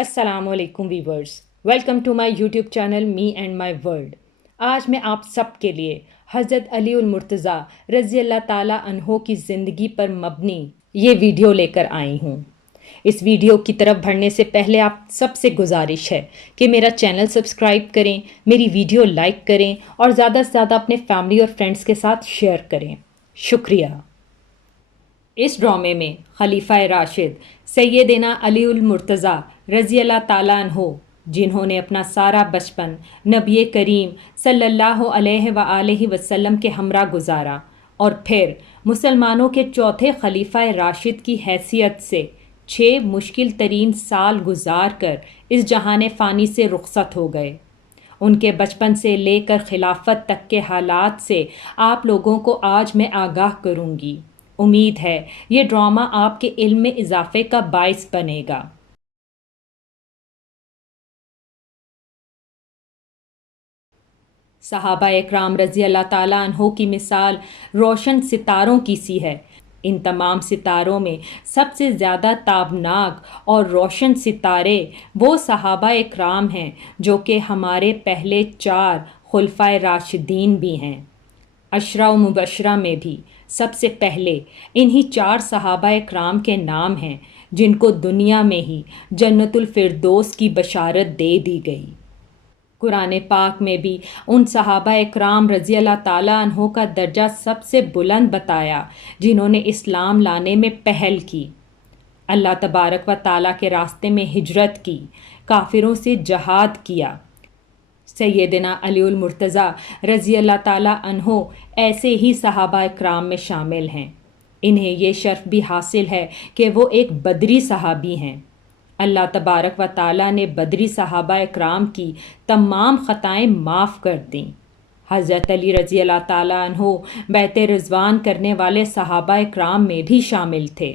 السلام علیکم viewers, welcome to my YouTube channel me and my world. آج میں آپ سب کے لیے حضرت علی المرتضیٰ رضی اللہ تعالیٰ عنہ کی زندگی پر مبنی یہ ویڈیو لے کر آئی ہوں۔ اس ویڈیو کی طرف بڑھنے سے پہلے آپ سب سے گزارش ہے کہ میرا چینل سبسکرائب کریں، میری ویڈیو لائک کریں اور زیادہ سے زیادہ اپنے فیملی اور فرینڈس کے ساتھ شیئر کریں۔ شکریہ۔ اس ڈرامے میں خلیفہ راشد سیدنا علی المرتضیٰ رضی اللہ تعالیٰ عنہ، جنہوں نے اپنا سارا بچپن نبی کریم صلی اللہ علیہ وآلہ وسلم کے ہمراہ گزارا اور پھر مسلمانوں کے چوتھے خلیفہ راشد کی حیثیت سے 6 مشکل ترین سال گزار کر اس جہان فانی سے رخصت ہو گئے۔ ان کے بچپن سے لے کر خلافت تک کے حالات سے آپ لوگوں کو آج میں آگاہ کروں گی۔ امید ہے یہ ڈرامہ آپ کے علم میں اضافے کا باعث بنے گا۔ صحابہ اکرام رضی اللہ تعالیٰ عنہ کی مثال روشن ستاروں کی سی ہے۔ ان تمام ستاروں میں سب سے زیادہ تابناک اور روشن ستارے وہ صحابہ اکرام ہیں جو کہ ہمارے پہلے 4 خلفائے راشدین بھی ہیں۔ عشرہ مبشرہ میں بھی سب سے پہلے انہی 4 صحابہ اکرام کے نام ہیں جن کو دنیا میں ہی جنت الفردوس کی بشارت دے دی گئی۔ قرآن پاک میں بھی ان صحابہ اکرام رضی اللہ تعالیٰ عنہ کا درجہ سب سے بلند بتایا جنہوں نے اسلام لانے میں پہل کی، اللہ تبارک و تعالیٰ کے راستے میں ہجرت کی، کافروں سے جہاد کیا۔ سیدنا علی المرتضیٰ رضی اللہ تعالیٰ عنہ ایسے ہی صحابہ اکرام میں شامل ہیں۔ انہیں یہ شرف بھی حاصل ہے کہ وہ ایک بدری صحابی ہیں۔ اللہ تبارک و تعالیٰ نے بدری صحابہ اکرام کی تمام خطائیں معاف کر دیں۔ حضرت علی رضی اللہ تعالیٰ عنہ بیعت رضوان کرنے والے صحابہ اکرام میں بھی شامل تھے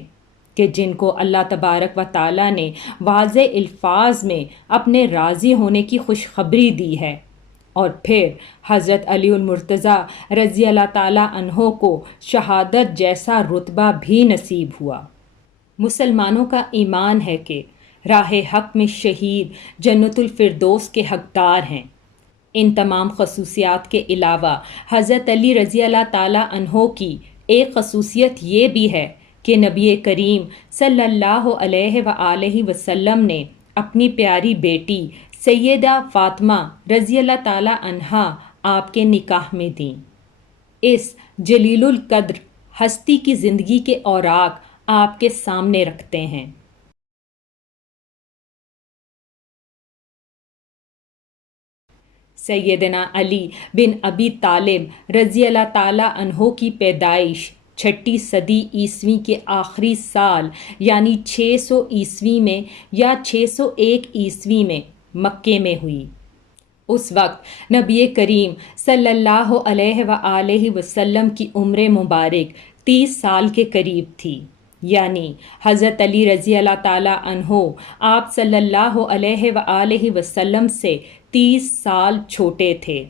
کہ جن کو اللہ تبارک و تعالیٰ نے واضح الفاظ میں اپنے راضی ہونے کی خوشخبری دی ہے، اور پھر حضرت علی المرتضیٰ رضی اللہ تعالیٰ عنہ کو شہادت جیسا رتبہ بھی نصیب ہوا۔ مسلمانوں کا ایمان ہے کہ راہ حق میں شہید جنت الفردوس کے حقدار ہیں۔ ان تمام خصوصیات کے علاوہ حضرت علی رضی اللہ تعالیٰ عنہ کی ایک خصوصیت یہ بھی ہے کہ نبی کریم صلی اللہ علیہ وآلہ وسلم نے اپنی پیاری بیٹی سیدہ فاطمہ رضی اللہ تعالیٰ عنہا آپ کے نکاح میں دیں۔ اس جلیل القدر ہستی کی زندگی کے اوراق آپ کے سامنے رکھتے ہیں۔ سیدنا علی بن ابی طالب رضی اللہ تعالیٰ عنہ کی پیدائش 6 صدی عیسوی کے آخری سال یعنی 600 عیسوی میں یا 601 عیسوی میں مکے میں ہوئی۔ اس وقت نبی کریم صلی اللہ علیہ وآلہ وسلم کی عمر مبارک 30 سال کے قریب تھی، یعنی حضرت علی رضی اللہ تعالیٰ عنہ آپ صلی اللہ علیہ وآلہ وسلم سے 30 سال چھوٹے تھے۔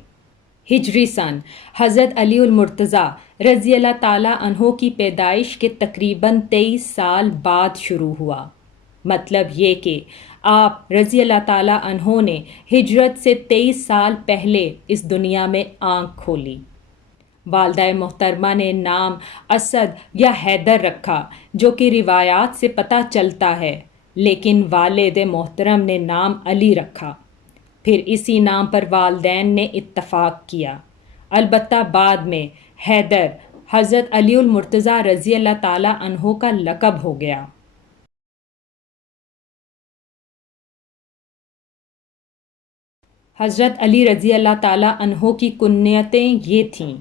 ہجری سن حضرت علی المرتضیٰ رضی اللہ تعالیٰ عنہ کی پیدائش کے تقریباً 23 سال بعد شروع ہوا۔ مطلب یہ کہ آپ رضی اللہ تعالیٰ عنہ نے ہجرت سے 23 سال پہلے اس دنیا میں آنکھ کھولی۔ والدہ محترمہ نے نام اسد یا حیدر رکھا جو کہ روایات سے پتہ چلتا ہے، لیکن والد محترم نے نام علی رکھا۔ پھر اسی نام پر والدین نے اتفاق کیا، البتہ بعد میں حیدر حضرت علی المرتضیٰ رضی اللہ تعالیٰ عنہ کا لقب ہو گیا۔ حضرت علی رضی اللہ تعالیٰ عنہ کی کنیتیں یہ تھیں: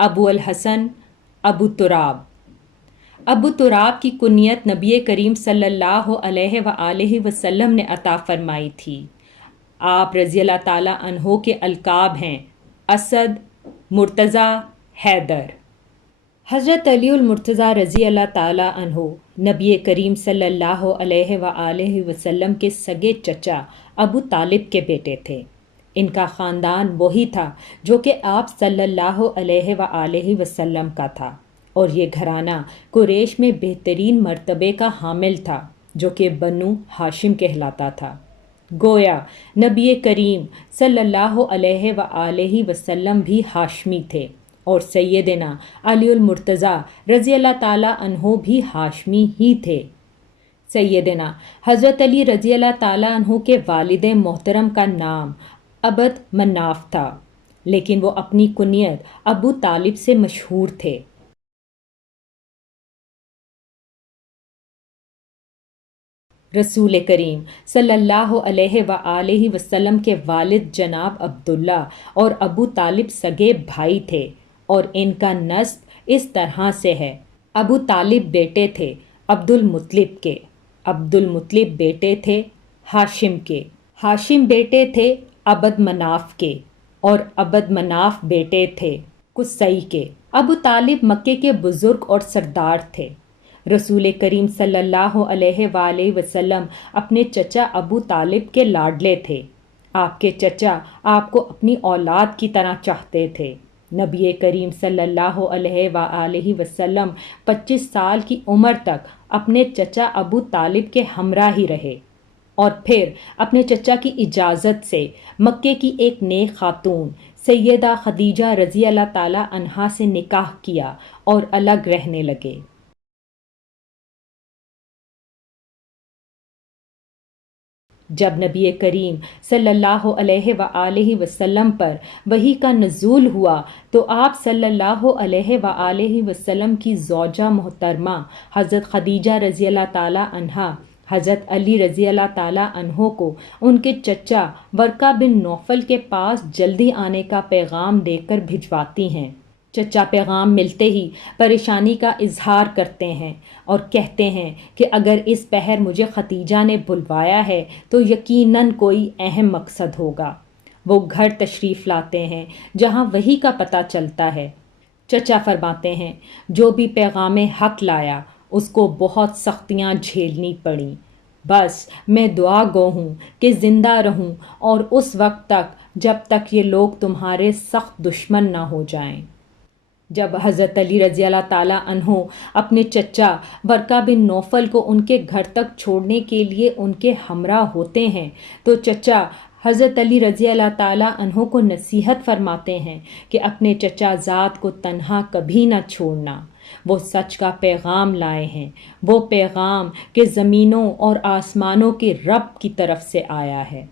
ابو الحسن، ابو تراب۔ ابو تراب کی کنیت نبی کریم صلی اللہ علیہ وآلہ وسلم نے عطا فرمائی تھی۔ آپ رضی اللہ تعالیٰ عنہ کے القاب ہیں اسد، مرتضیٰ، حیدر۔ حضرت علی المرتضیٰ رضی اللہ تعالیٰ عنہ نبی کریم صلی اللہ علیہ وآلہ وسلم کے سگے چچا ابو طالب کے بیٹے تھے۔ ان کا خاندان وہی تھا جو کہ آپ صلی اللہ علیہ وآلہ وسلم کا تھا، اور یہ گھرانہ قریش میں بہترین مرتبے کا حامل تھا جو کہ بنو ہاشم کہلاتا تھا۔ گویا نبی کریم صلی اللہ علیہ وآلہ وسلم بھی ہاشمی تھے اور سیدنا علی المرتضیٰ رضی اللہ تعالیٰ عنہ بھی ہاشمی ہی تھے۔ سیدنا حضرت علی رضی اللہ تعالیٰ عنہ کے والد محترم کا نام عبد مناف تھا، لیکن وہ اپنی کنیت ابو طالب سے مشہور تھے۔ رسول کریم صلی اللہ علیہ وآلہ وسلم کے والد جناب عبداللہ اور ابو طالب سگے بھائی تھے، اور ان کا نسب اس طرح سے ہے۔ ابو طالب بیٹے تھے عبد المطلب کے، عبد المطلب بیٹے تھے ہاشم کے، ہاشم بیٹے تھے عبد مناف کے، اور عبد مناف بیٹے تھے قصی کے۔ ابو طالب مکے کے بزرگ اور سردار تھے۔ رسول کریم صلی اللہ علیہ وآلہ وسلم اپنے چچا ابو طالب کے لاڈلے تھے۔ آپ کے چچا آپ کو اپنی اولاد کی طرح چاہتے تھے۔ نبی کریم صلی اللہ علیہ وآلہ وسلم 25 سال کی عمر تک اپنے چچا ابو طالب کے ہمراہ ہی رہے، اور پھر اپنے چچا کی اجازت سے مکے کی ایک نیک خاتون سیدہ خدیجہ رضی اللہ تعالی عنہا سے نکاح کیا اور الگ رہنے لگے۔ جب نبی کریم صلی اللہ علیہ وآلہ وسلم پر وحی کا نزول ہوا تو آپ صلی اللہ علیہ وآلہ وسلم کی زوجہ محترمہ حضرت خدیجہ رضی اللہ تعالی عنہا حضرت علی رضی اللہ تعالی عنہ کو ان کے چچا ورقہ بن نوفل کے پاس جلدی آنے کا پیغام دے کر بھجواتی ہیں۔ چچا پیغام ملتے ہی پریشانی کا اظہار کرتے ہیں اور کہتے ہیں کہ اگر اس پہر مجھے ختیجہ نے بلوایا ہے تو یقیناً کوئی اہم مقصد ہوگا۔ وہ گھر تشریف لاتے ہیں جہاں وحی کا پتہ چلتا ہے۔ چچا فرماتے ہیں جو بھی پیغام حق لایا اس کو بہت سختیاں جھیلنی پڑیں، بس میں دعا گو ہوں کہ زندہ رہوں اور اس وقت تک جب تک یہ لوگ تمہارے سخت دشمن نہ ہو جائیں۔ جب حضرت علی رضی اللہ تعالیٰ عنہ اپنے چچا ورقہ بن نوفل کو ان کے گھر تک چھوڑنے کے لیے ان کے ہمراہ ہوتے ہیں تو چچا حضرت علی رضی اللہ تعالیٰ عنہ کو نصیحت فرماتے ہیں کہ اپنے چچا زاد کو تنہا کبھی نہ چھوڑنا۔ وہ سچ کا پیغام لائے ہیں، وہ پیغام کہ زمینوں اور آسمانوں کے رب کی طرف سے آیا ہے۔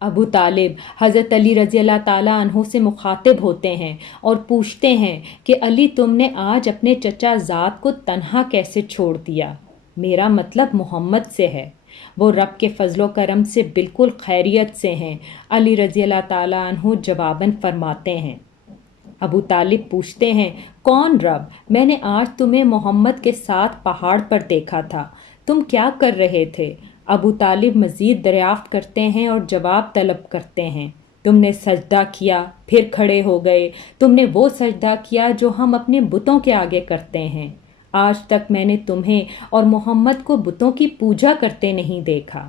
ابو طالب حضرت علی رضی اللہ تعالیٰ عنہ سے مخاطب ہوتے ہیں اور پوچھتے ہیں کہ علی تم نے آج اپنے چچا زاد کو تنہا کیسے چھوڑ دیا؟ میرا مطلب محمد سے ہے، وہ رب کے فضل و کرم سے بالکل خیریت سے ہیں۔ علی رضی اللہ تعالیٰ عنہ جواباً فرماتے ہیں۔ ابو طالب پوچھتے ہیں کون رب؟ میں نے آج تمہیں محمد کے ساتھ پہاڑ پر دیکھا تھا، تم کیا کر رہے تھے؟ ابو طالب مزید دریافت کرتے ہیں اور جواب طلب کرتے ہیں تم نے سجدہ کیا پھر کھڑے ہو گئے، تم نے وہ سجدہ کیا جو ہم اپنے بتوں کے آگے کرتے ہیں۔ آج تک میں نے تمہیں اور محمد کو بتوں کی پوجا کرتے نہیں دیکھا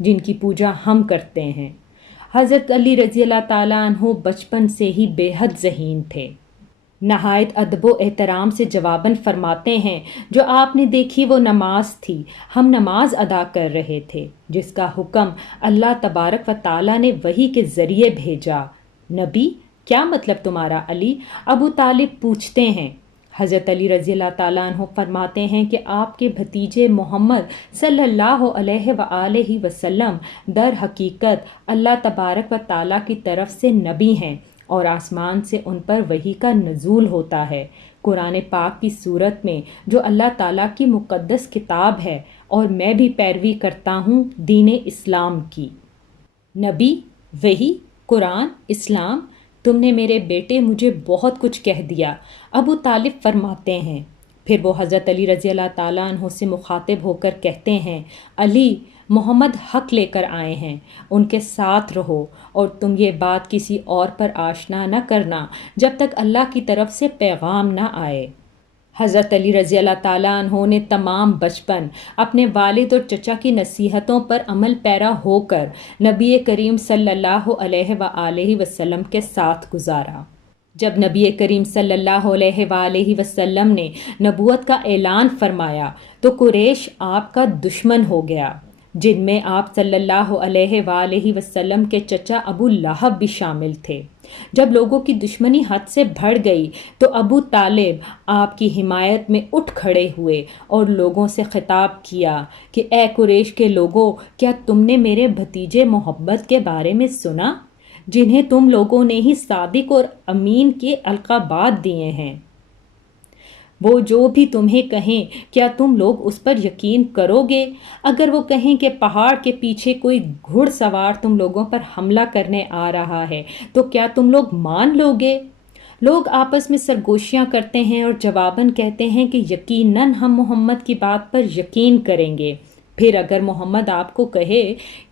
جن کی پوجا ہم کرتے ہیں۔ حضرت علی رضی اللہ تعالیٰ عنہ بچپن سے ہی بے حد ذہین تھے۔ نہایت ادب و احترام سے جواباً فرماتے ہیں جو آپ نے دیکھی وہ نماز تھی، ہم نماز ادا کر رہے تھے جس کا حکم اللہ تبارک و تعالیٰ نے وحی کے ذریعے بھیجا۔ نبی کیا مطلب تمہارا علی؟ ابو طالب پوچھتے ہیں۔ حضرت علی رضی اللہ تعالیٰ عنہ فرماتے ہیں کہ آپ کے بھتیجے محمد صلی اللہ علیہ وآلہ وسلم در حقیقت اللہ تبارک و تعالیٰ کی طرف سے نبی ہیں اور آسمان سے ان پر وحی کا نزول ہوتا ہے، قرآن پاک کی صورت میں جو اللہ تعالیٰ کی مقدس کتاب ہے، اور میں بھی پیروی کرتا ہوں دین اسلام کی۔ نبی، وحی، قرآن، اسلام، تم نے میرے بیٹے مجھے بہت کچھ کہہ دیا۔ ابو طالب فرماتے ہیں پھر وہ حضرت علی رضی اللہ تعالیٰ عنہ سے مخاطب ہو کر کہتے ہیں علی محمد حق لے کر آئے ہیں، ان کے ساتھ رہو، اور تم یہ بات کسی اور پر آشنا نہ کرنا جب تک اللہ کی طرف سے پیغام نہ آئے۔ حضرت علی رضی اللہ تعالیٰ عنہ نے تمام بچپن اپنے والد اور چچا کی نصیحتوں پر عمل پیرا ہو کر نبی کریم صلی اللہ علیہ وآلہ وسلم کے ساتھ گزارا۔ جب نبی کریم صلی اللہ علیہ وآلہ وسلم نے نبوت کا اعلان فرمایا تو قریش آپ کا دشمن ہو گیا، جن میں آپ صلی اللہ علیہ وآلہ وسلم کے چچا ابو لہب بھی شامل تھے۔ جب لوگوں کی دشمنی حد سے بڑھ گئی تو ابو طالب آپ کی حمایت میں اٹھ کھڑے ہوئے اور لوگوں سے خطاب کیا کہ اے قریش کے لوگوں، کیا تم نے میرے بھتیجے محبت کے بارے میں سنا، جنہیں تم لوگوں نے ہی صادق اور امین کے القابات دیے ہیں؟ وہ جو بھی تمہیں کہیں کیا تم لوگ اس پر یقین کرو گے؟ اگر وہ کہیں کہ پہاڑ کے پیچھے کوئی گھڑ سوار تم لوگوں پر حملہ کرنے آ رہا ہے تو کیا تم لوگ مان لو گے؟ لوگ آپس میں سرگوشیاں کرتے ہیں اور جواباً کہتے ہیں کہ یقیناً ہم محمد کی بات پر یقین کریں گے۔ پھر اگر محمد آپ کو کہے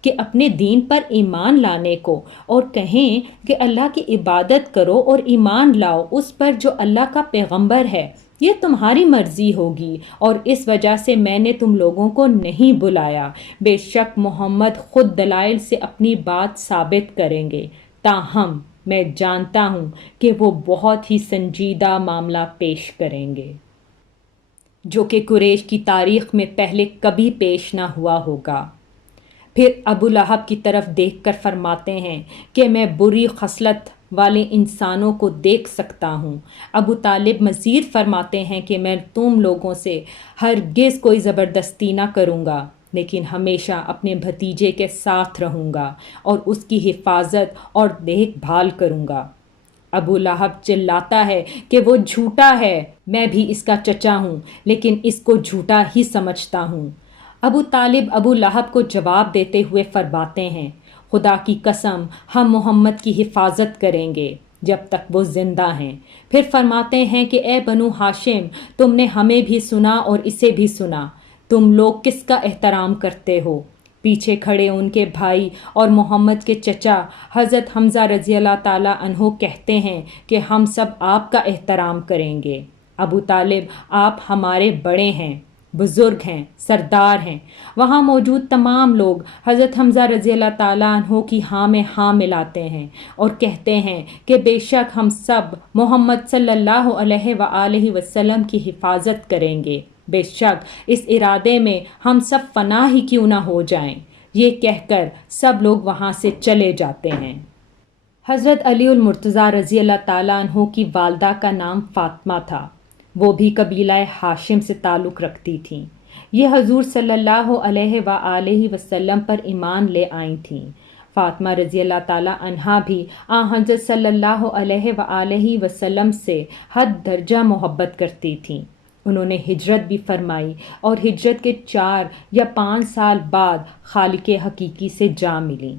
کہ اپنے دین پر ایمان لانے کو، اور کہیں کہ اللہ کی عبادت کرو اور ایمان لاؤ اس پر جو اللہ کا پیغمبر ہے، یہ تمہاری مرضی ہوگی اور اس وجہ سے میں نے تم لوگوں کو نہیں بلایا۔ بے شک محمد خود دلائل سے اپنی بات ثابت کریں گے، تاہم میں جانتا ہوں کہ وہ بہت ہی سنجیدہ معاملہ پیش کریں گے، جو کہ قریش کی تاریخ میں پہلے کبھی پیش نہ ہوا ہوگا۔ پھر ابو لہب کی طرف دیکھ کر فرماتے ہیں کہ میں بری خصلت والے انسانوں کو دیکھ سکتا ہوں۔ ابو طالب مزید فرماتے ہیں کہ میں تم لوگوں سے ہرگز کوئی زبردستی نہ کروں گا، لیکن ہمیشہ اپنے بھتیجے کے ساتھ رہوں گا اور اس کی حفاظت اور دیکھ بھال کروں گا۔ ابو لہب چلاتا ہے کہ وہ جھوٹا ہے، میں بھی اس کا چچا ہوں لیکن اس کو جھوٹا ہی سمجھتا ہوں۔ ابو طالب ابو لہب کو جواب دیتے ہوئے فرماتے ہیں، خدا کی قسم ہم محمد کی حفاظت کریں گے جب تک وہ زندہ ہیں۔ پھر فرماتے ہیں کہ اے بنو ہاشم، تم نے ہمیں بھی سنا اور اسے بھی سنا، تم لوگ کس کا احترام کرتے ہو؟ پیچھے کھڑے ان کے بھائی اور محمد کے چچا حضرت حمزہ رضی اللہ تعالیٰ عنہ کہتے ہیں کہ ہم سب آپ کا احترام کریں گے۔ ابو طالب، آپ ہمارے بڑے ہیں، بزرگ ہیں، سردار ہیں۔ وہاں موجود تمام لوگ حضرت حمزہ رضی اللہ تعالیٰ عنہ کی ہاں میں ہاں ملاتے ہیں اور کہتے ہیں کہ بے شک ہم سب محمد صلی اللہ علیہ وآلہ وسلم کی حفاظت کریں گے، بے شک اس ارادے میں ہم سب فنا ہی کیوں نہ ہو جائیں۔ یہ کہہ کر سب لوگ وہاں سے چلے جاتے ہیں۔ حضرت علی المرتضیٰ رضی اللہ تعالیٰ عنہ کی والدہ کا نام فاطمہ تھا، وہ بھی قبیلہ ہاشم سے تعلق رکھتی تھیں۔ یہ حضور صلی اللہ علیہ وآلہ وسلم پر ایمان لے آئی تھیں۔ فاطمہ رضی اللہ تعالیٰ عنہا بھی حضرت صلی اللہ علیہ وآلہ وسلم سے حد درجہ محبت کرتی تھیں۔ انہوں نے ہجرت بھی فرمائی اور ہجرت کے 4 یا 5 سال بعد خالق حقیقی سے جا ملیں۔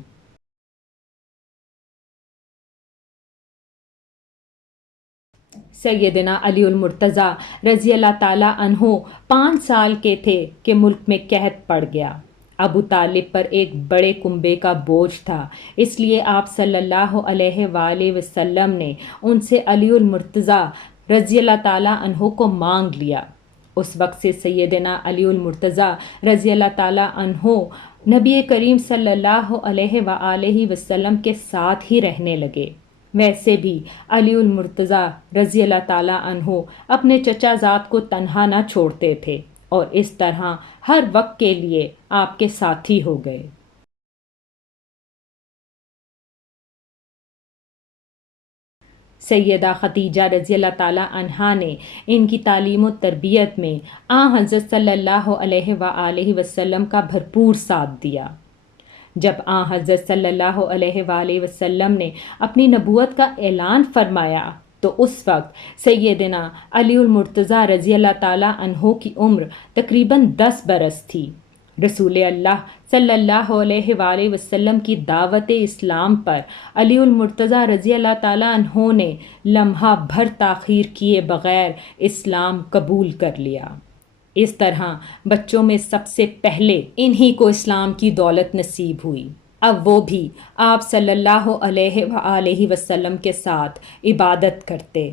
سیدنا علی المرتضیٰ رضی اللہ تعالیٰ عنہ 5 سال کے تھے کہ ملک میں قحط پڑ گیا۔ ابو طالب پر ایک بڑے کنبے کا بوجھ تھا، اس لیے آپ صلی اللہ علیہ وآلہ وسلم نے ان سے علی المرتضیٰ رضی اللہ تعالیٰ عنہ کو مانگ لیا۔ اس وقت سے سیدنا علی المرتضیٰ رضی اللہ تعالیٰ عنہ نبی کریم صلی اللہ علیہ وآلہ وسلم کے ساتھ ہی رہنے لگے۔ ویسے بھی علی المرتضیٰ رضی اللہ تعالیٰ عنہ اپنے چچا زاد کو تنہا نہ چھوڑتے تھے اور اس طرح ہر وقت کے لیے آپ کے ساتھی ہو گئے۔ سیدہ خدیجہ رضی اللہ تعالیٰ عنہا نے ان کی تعلیم و تربیت میں حضرت صلی اللہ علیہ وآلہ وسلم کا بھرپور ساتھ دیا۔ جب حضرت صلی اللہ علیہ وآلہ وسلم نے اپنی نبوت کا اعلان فرمایا تو اس وقت سیدنا علی المرتضیٰ رضی اللہ تعالیٰ عنہ کی عمر تقریباً 10 برس تھی۔ رسول اللہ صلی اللہ علیہ وآلہ وسلم کی دعوت اسلام پر علی المرتضیٰ رضی اللہ تعالیٰ عنہ نے لمحہ بھر تاخیر کیے بغیر اسلام قبول کر لیا۔ اس طرح بچوں میں سب سے پہلے انہی کو اسلام کی دولت نصیب ہوئی، اب وہ بھی آپ صلی اللہ علیہ وآلہ وسلم کے ساتھ عبادت کرتے۔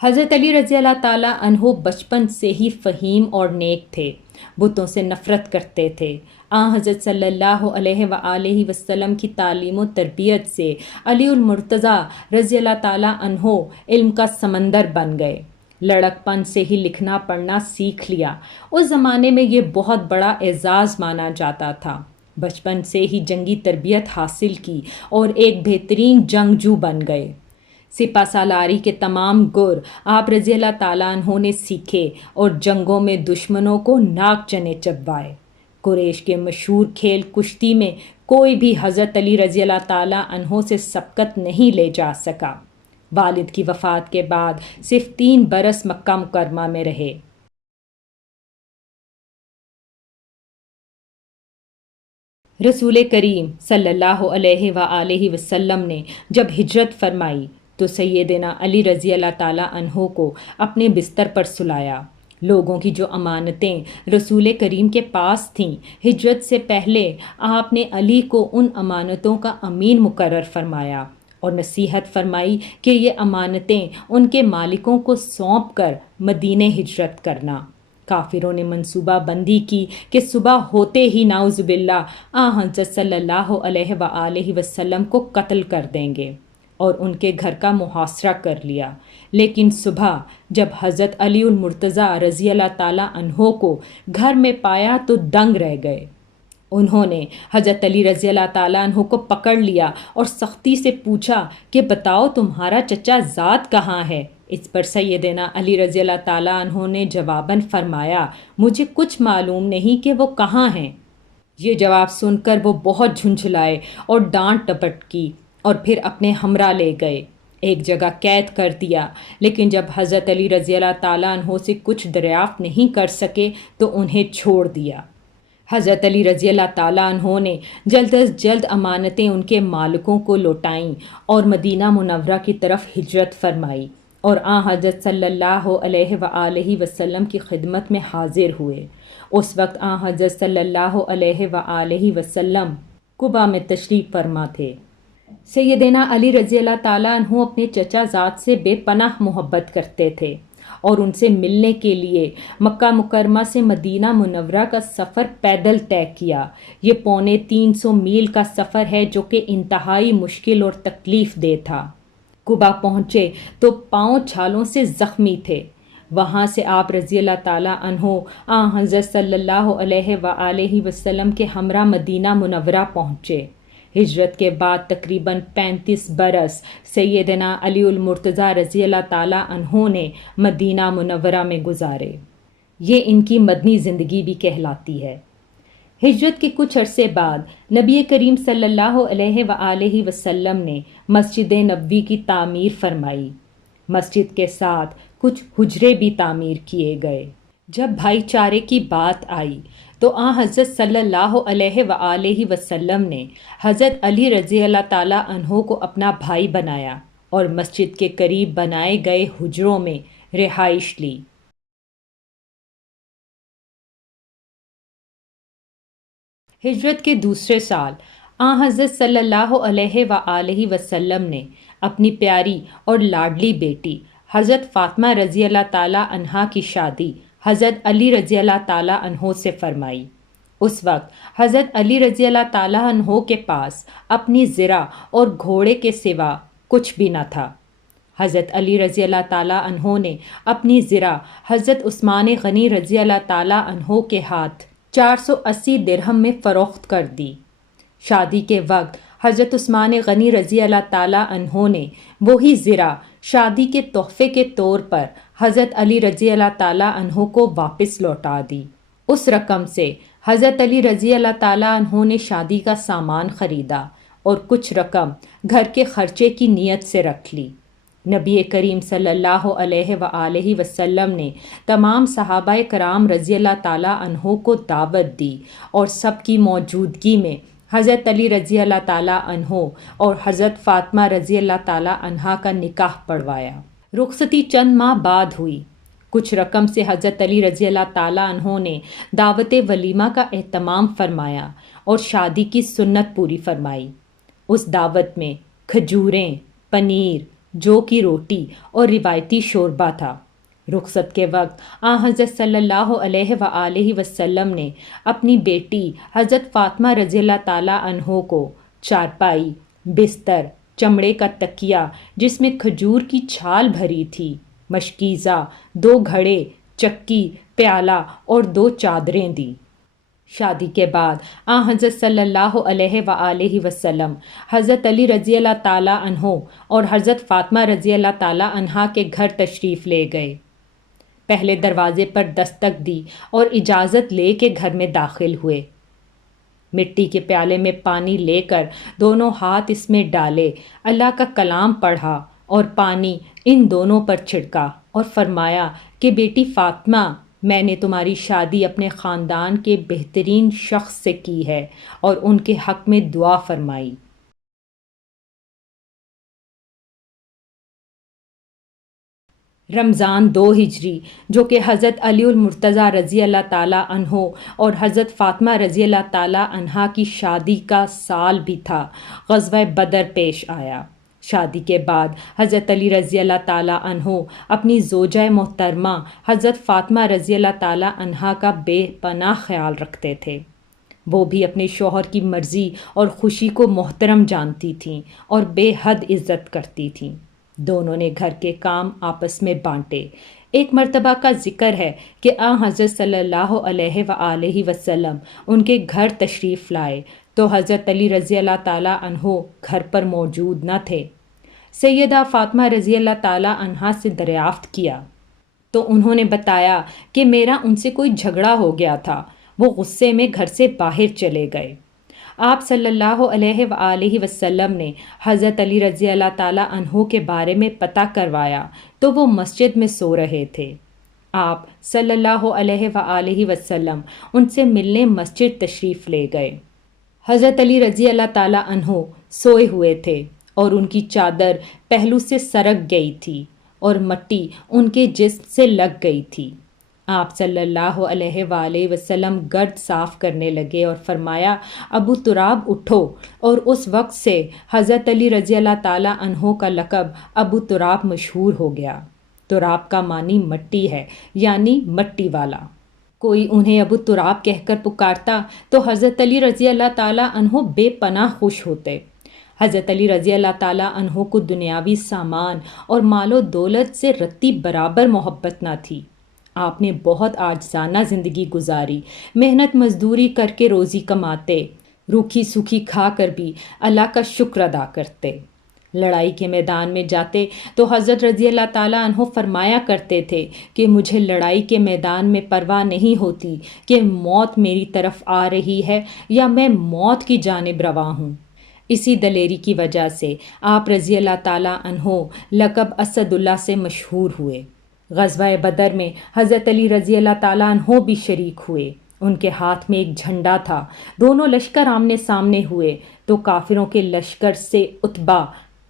حضرت علی رضی اللہ تعالیٰ عنہ بچپن سے ہی فہیم اور نیک تھے، بتوں سے نفرت کرتے تھے۔ حضرت صلی اللہ علیہ وآلہ وسلم کی تعلیم و تربیت سے علی المرتضیٰ رضی اللہ تعالیٰ عنہ علم کا سمندر بن گئے۔ لڑک پن سے ہی لکھنا پڑھنا سیکھ لیا۔ اس زمانے میں یہ بہت بڑا اعزاز مانا جاتا تھا۔ بچپن سے ہی جنگی تربیت حاصل کی اور ایک بہترین جنگجو بن گئے۔ سپہ سالاری کے تمام گر آپ رضی اللہ تعالیٰ عنہ نے سیکھے اور جنگوں میں دشمنوں کو ناک چنے چبوائے۔ قریش کے مشہور کھیل کشتی میں کوئی بھی حضرت علی رضی اللہ تعالیٰ عنہ سے سبقت نہیں لے جا سکا۔ والد کی وفات کے بعد صرف 3 برس مکہ مکرمہ میں رہے۔ رسول کریم صلی اللہ علیہ وآلہ وسلم نے جب ہجرت فرمائی تو سیدنا علی رضی اللہ تعالیٰ عنہ کو اپنے بستر پر سلایا۔ لوگوں کی جو امانتیں رسول کریم کے پاس تھیں، ہجرت سے پہلے آپ نے علی کو ان امانتوں کا امین مقرر فرمایا اور نصیحت فرمائی کہ یہ امانتیں ان کے مالکوں کو سونپ کر مدینہ ہجرت کرنا۔ کافروں نے منصوبہ بندی کی کہ صبح ہوتے ہی نعوذ باللہ حضرت صلی اللہ علیہ وآلہ وسلم کو قتل کر دیں گے اور ان کے گھر کا محاصرہ کر لیا۔ لیکن صبح جب حضرت علی المرتضیٰ رضی اللہ تعالیٰ عنہ کو گھر میں پایا تو دنگ رہ گئے۔ انہوں نے حضرت علی رضی اللہ تعالیٰ عنہ کو پکڑ لیا اور سختی سے پوچھا کہ بتاؤ تمہارا چچا زاد کہاں ہے؟ اس پر سیدنا علی رضی اللہ تعالیٰ عنہ نے جواباً فرمایا، مجھے کچھ معلوم نہیں کہ وہ کہاں ہیں۔ یہ جواب سن کر وہ بہت جھنجھلائے اور ڈانٹ ڈپٹ کی اور پھر اپنے ہمراہ لے گئے، ایک جگہ قید کر دیا۔ لیکن جب حضرت علی رضی اللہ تعالیٰ عنہ سے کچھ دریافت نہیں کر سکے تو انہیں چھوڑ دیا۔ حضرت علی رضی اللہ تعالیٰ عنہ نے جلد از جلد امانتیں ان کے مالکوں کو لوٹائیں اور مدینہ منورہ کی طرف ہجرت فرمائی اور حضرت صلی اللہ علیہ وآلہ وسلم کی خدمت میں حاضر ہوئے۔ اس وقت حضرت صلی اللہ علیہ وآلہ وسلم قباء میں تشریف فرما تھے۔ سیدنا علی رضی اللہ تعالیٰ عنہ اپنے چچا زاد سے بے پناہ محبت کرتے تھے اور ان سے ملنے کے لیے مکہ مکرمہ سے مدینہ منورہ کا سفر پیدل طے کیا۔ یہ 350 میل کا سفر ہے جو کہ انتہائی مشکل اور تکلیف دہ تھا۔ قباء پہنچے تو پاؤں چھالوں سے زخمی تھے۔ وہاں سے آپ رضی اللہ تعالیٰ عنہ حضرت صلی اللہ علیہ وآلہ وسلم کے ہمراہ مدینہ منورہ پہنچے۔ ہجرت کے بعد تقریباً 35 برس سیدنا علی المرتضیٰ رضی اللہ تعالیٰ عنہ نے مدینہ منورہ میں گزارے۔ یہ ان کی مدنی زندگی بھی کہلاتی ہے۔ ہجرت کے کچھ عرصے بعد نبی کریم صلی اللہ علیہ وآلہ وسلم نے مسجد نبوی کی تعمیر فرمائی۔ مسجد کے ساتھ کچھ حجرے بھی تعمیر کیے گئے۔ جب بھائی چارے کی بات آئی تو حضرت صلی اللہ علیہ وآلہ وسلم نے حضرت علی رضی اللہ تعالیٰ عنہ کو اپنا بھائی بنایا اور مسجد کے قریب بنائے گئے حجروں میں رہائش لی۔ ہجرت کے دوسرے سال حضرت صلی اللہ علیہ وآلہ وسلم نے اپنی پیاری اور لاڈلی بیٹی حضرت فاطمہ رضی اللہ تعالیٰ عنہا کی شادی حضرت علی رضی اللہ تعالیٰ عنہ سے فرمائی۔ اس وقت حضرت علی رضی اللہ تعالیٰ عنہ کے پاس اپنی زرہ اور گھوڑے کے سوا کچھ بھی نہ تھا۔ حضرت علی رضی اللہ تعالیٰ عنہ نے اپنی زرہ حضرت عثمان غنی رضی اللہ تعالیٰ عنہ کے ہاتھ 480 درہم میں فروخت کر دی۔ شادی کے وقت حضرت عثمان غنی رضی اللہ تعالیٰ عنہ نے وہی زرہ شادی کے تحفے کے طور پر حضرت علی رضی اللہ تعالیٰ عنہ کو واپس لوٹا دی۔ اس رقم سے حضرت علی رضی اللہ تعالیٰ عنہ نے شادی کا سامان خریدا اور کچھ رقم گھر کے خرچے کی نیت سے رکھ لی۔ نبی کریم صلی اللہ علیہ وآلہ وسلم نے تمام صحابہ کرام رضی اللہ تعالیٰ عنہ کو دعوت دی اور سب کی موجودگی میں حضرت علی رضی اللہ تعالیٰ عنہ اور حضرت فاطمہ رضی اللہ تعالیٰ عنہا کا نکاح پڑھوایا۔ رخصتی چند ماہ بعد ہوئی۔ کچھ رقم سے حضرت علی رضی اللہ تعالیٰ عنہ نے دعوت ولیمہ کا اہتمام فرمایا اور شادی کی سنت پوری فرمائی۔ اس دعوت میں کھجوریں، پنیر، جو کی روٹی اور روایتی شوربہ تھا۔ رخصت کے وقت حضرت صلی اللہ علیہ وآلہ وسلم نے اپنی بیٹی حضرت فاطمہ رضی اللہ تعالیٰ عنہ کو چارپائی، بستر، چمڑے کا تکیہ جس میں کھجور کی چھال بھری تھی، مشکیزہ، 2 گھڑے، چکی، پیالہ اور 2 چادریں دیں۔ شادی کے بعد حضرت صلی اللہ علیہ وآلہ وسلم حضرت علی رضی اللہ تعالیٰ عنہ اور حضرت فاطمہ رضی اللہ تعالیٰ عنہا کے گھر تشریف لے گئے۔ پہلے دروازے پر دستک دی اور اجازت لے کے گھر میں داخل ہوئے۔ مٹی کے پیالے میں پانی لے کر دونوں ہاتھ اس میں ڈالے، اللہ کا کلام پڑھا اور پانی ان دونوں پر چھڑکا اور فرمایا کہ بیٹی فاطمہ، میں نے تمہاری شادی اپنے خاندان کے بہترین شخص سے کی ہے اور ان کے حق میں دعا فرمائی۔ رمضان 2 ہجری جو کہ حضرت علی المرتضیٰ رضی اللہ تعالیٰ عنہ اور حضرت فاطمہ رضی اللہ تعالیٰ عنہا کی شادی کا سال بھی تھا، غزوہ بدر پیش آیا۔ شادی کے بعد حضرت علی رضی اللہ تعالیٰ عنہ اپنی زوجہ محترمہ حضرت فاطمہ رضی اللہ تعالیٰ عنہا کا بے پناہ خیال رکھتے تھے۔ وہ بھی اپنے شوہر کی مرضی اور خوشی کو محترم جانتی تھیں اور بے حد عزت کرتی تھیں۔ دونوں نے گھر کے کام آپس میں بانٹے۔ ایک مرتبہ کا ذکر ہے کہ حضرت صلی اللہ علیہ وآلہ وسلم ان کے گھر تشریف لائے تو حضرت علی رضی اللہ تعالیٰ عنہ گھر پر موجود نہ تھے۔ سیدہ فاطمہ رضی اللہ تعالیٰ عنہا سے دریافت کیا تو انہوں نے بتایا کہ میرا ان سے کوئی جھگڑا ہو گیا تھا، وہ غصے میں گھر سے باہر چلے گئے۔ آپ صلی اللہ علیہ وآلہ وسلم نے حضرت علی رضی اللہ تعالیٰ عنہ کے بارے میں پتہ کروایا تو وہ مسجد میں سو رہے تھے۔ آپ صلی اللہ علیہ وآلہ وسلم ان سے ملنے مسجد تشریف لے گئے۔ حضرت علی رضی اللہ تعالیٰ عنہ سوئے ہوئے تھے اور ان کی چادر پہلو سے سرک گئی تھی اور مٹی ان کے جسم سے لگ گئی تھی۔ آپ صلی اللہ علیہ وآلہ وسلم گرد صاف کرنے لگے اور فرمایا، ابو تراب اٹھو، اور اس وقت سے حضرت علی رضی اللہ تعالیٰ عنہ کا لقب ابو تراب مشہور ہو گیا۔ تراب کا معنی مٹی ہے، یعنی مٹی والا۔ کوئی انہیں ابو تراب کہہ کر پکارتا تو حضرت علی رضی اللہ تعالیٰ عنہ بے پناہ خوش ہوتے۔ حضرت علی رضی اللہ تعالیٰ عنہ کو دنیاوی سامان اور مال و دولت سے رتی برابر محبت نہ تھی۔ آپ نے بہت عاجزانہ زندگی گزاری، محنت مزدوری کر کے روزی کماتے، روکھی سوکھی کھا کر بھی اللہ کا شکر ادا کرتے۔ لڑائی کے میدان میں جاتے تو حضرت رضی اللہ تعالیٰ عنہ فرمایا کرتے تھے کہ مجھے لڑائی کے میدان میں پرواہ نہیں ہوتی کہ موت میری طرف آ رہی ہے یا میں موت کی جانب رواں ہوں۔ اسی دلیری کی وجہ سے آپ رضی اللہ تعالیٰ عنہ لقب اسد اللہ سے مشہور ہوئے۔ غزوہ بدر میں حضرت علی رضی اللہ تعالیٰ عنہ بھی شریک ہوئے۔ ان کے ہاتھ میں ایک جھنڈا تھا۔ دونوں لشکر آمنے سامنے ہوئے تو کافروں کے لشکر سے عتبہ،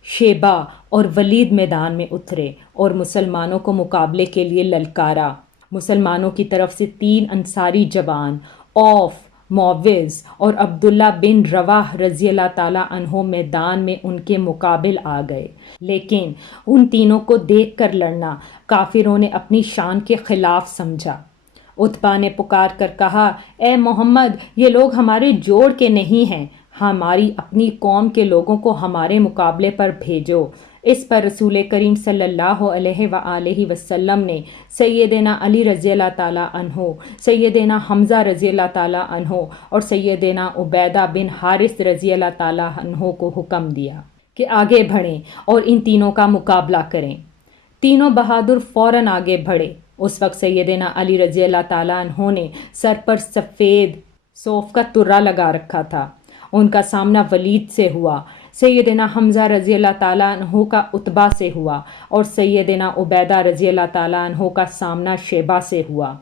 شیبہ اور ولید میدان میں اترے اور مسلمانوں کو مقابلے کے لیے للکارا۔ مسلمانوں کی طرف سے 3 انصاری جوان، اوف، معوذ اور عبداللہ بن رواح رضی اللہ تعالیٰ عنہ میدان میں ان کے مقابل آ گئے، لیکن ان تینوں کو دیکھ کر لڑنا کافروں نے اپنی شان کے خلاف سمجھا۔ عتبہ نے پکار کر کہا، اے محمد، یہ لوگ ہمارے جوڑ کے نہیں ہیں، ہماری اپنی قوم کے لوگوں کو ہمارے مقابلے پر بھیجو۔ اس پر رسول کریم صلی اللہ علیہ وآلہ وسلم نے سیدنا علی رضی اللہ تعالیٰ عنہ، سیدنا حمزہ رضی اللہ تعالیٰ عنہ اور سیدنا عبیدہ بن حارث رضی اللہ تعالیٰ عنہ کو حکم دیا کہ آگے بڑھیں اور ان تینوں کا مقابلہ کریں۔ تینوں بہادر فوراً آگے بڑھے۔ اس وقت سیدنا علی رضی اللہ تعالیٰ عنہ نے سر پر سفید صوف کا ترا لگا رکھا تھا۔ ان کا سامنا ولید سے ہوا، سیدنا حمزہ رضی اللہ تعالیٰ عنہ کا عتبہ سے ہوا اور سیدنا عبیدہ رضی اللہ تعالیٰ عنہ کا سامنا شیبہ سے ہوا۔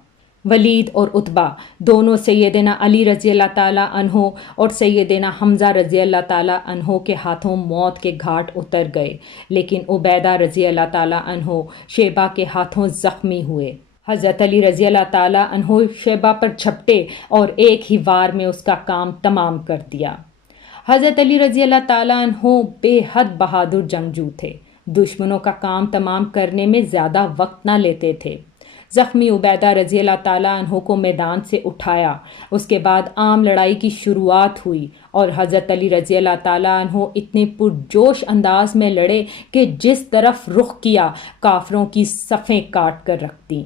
ولید اور عتبہ دونوں سیدنا علی رضی اللہ تعالیٰ عنہ اور سیدنا حمزہ رضی اللہ تعالیٰ عنہ کے ہاتھوں موت کے گھاٹ اتر گئے، لیکن عبیدہ رضی اللہ تعالیٰ عنہ شیبہ کے ہاتھوں زخمی ہوئے۔ حضرت علی رضی اللہ تعالیٰ عنہ شیبہ پر جھپٹے اور ایک ہی وار میں اس کا کام تمام کر دیا۔ حضرت علی رضی اللہ تعالیٰ عنہ بے حد بہادر جنگجو تھے۔ دشمنوں کا کام تمام کرنے میں زیادہ وقت نہ لیتے تھے۔ زخمی عبیدہ رضی اللہ تعالیٰ عنہ کو میدان سے اٹھایا۔ اس کے بعد عام لڑائی کی شروعات ہوئی اور حضرت علی رضی اللہ تعالیٰ عنہ اتنے پرجوش انداز میں لڑے کہ جس طرف رخ کیا کافروں کی صفیں کاٹ کر رکھ دیں۔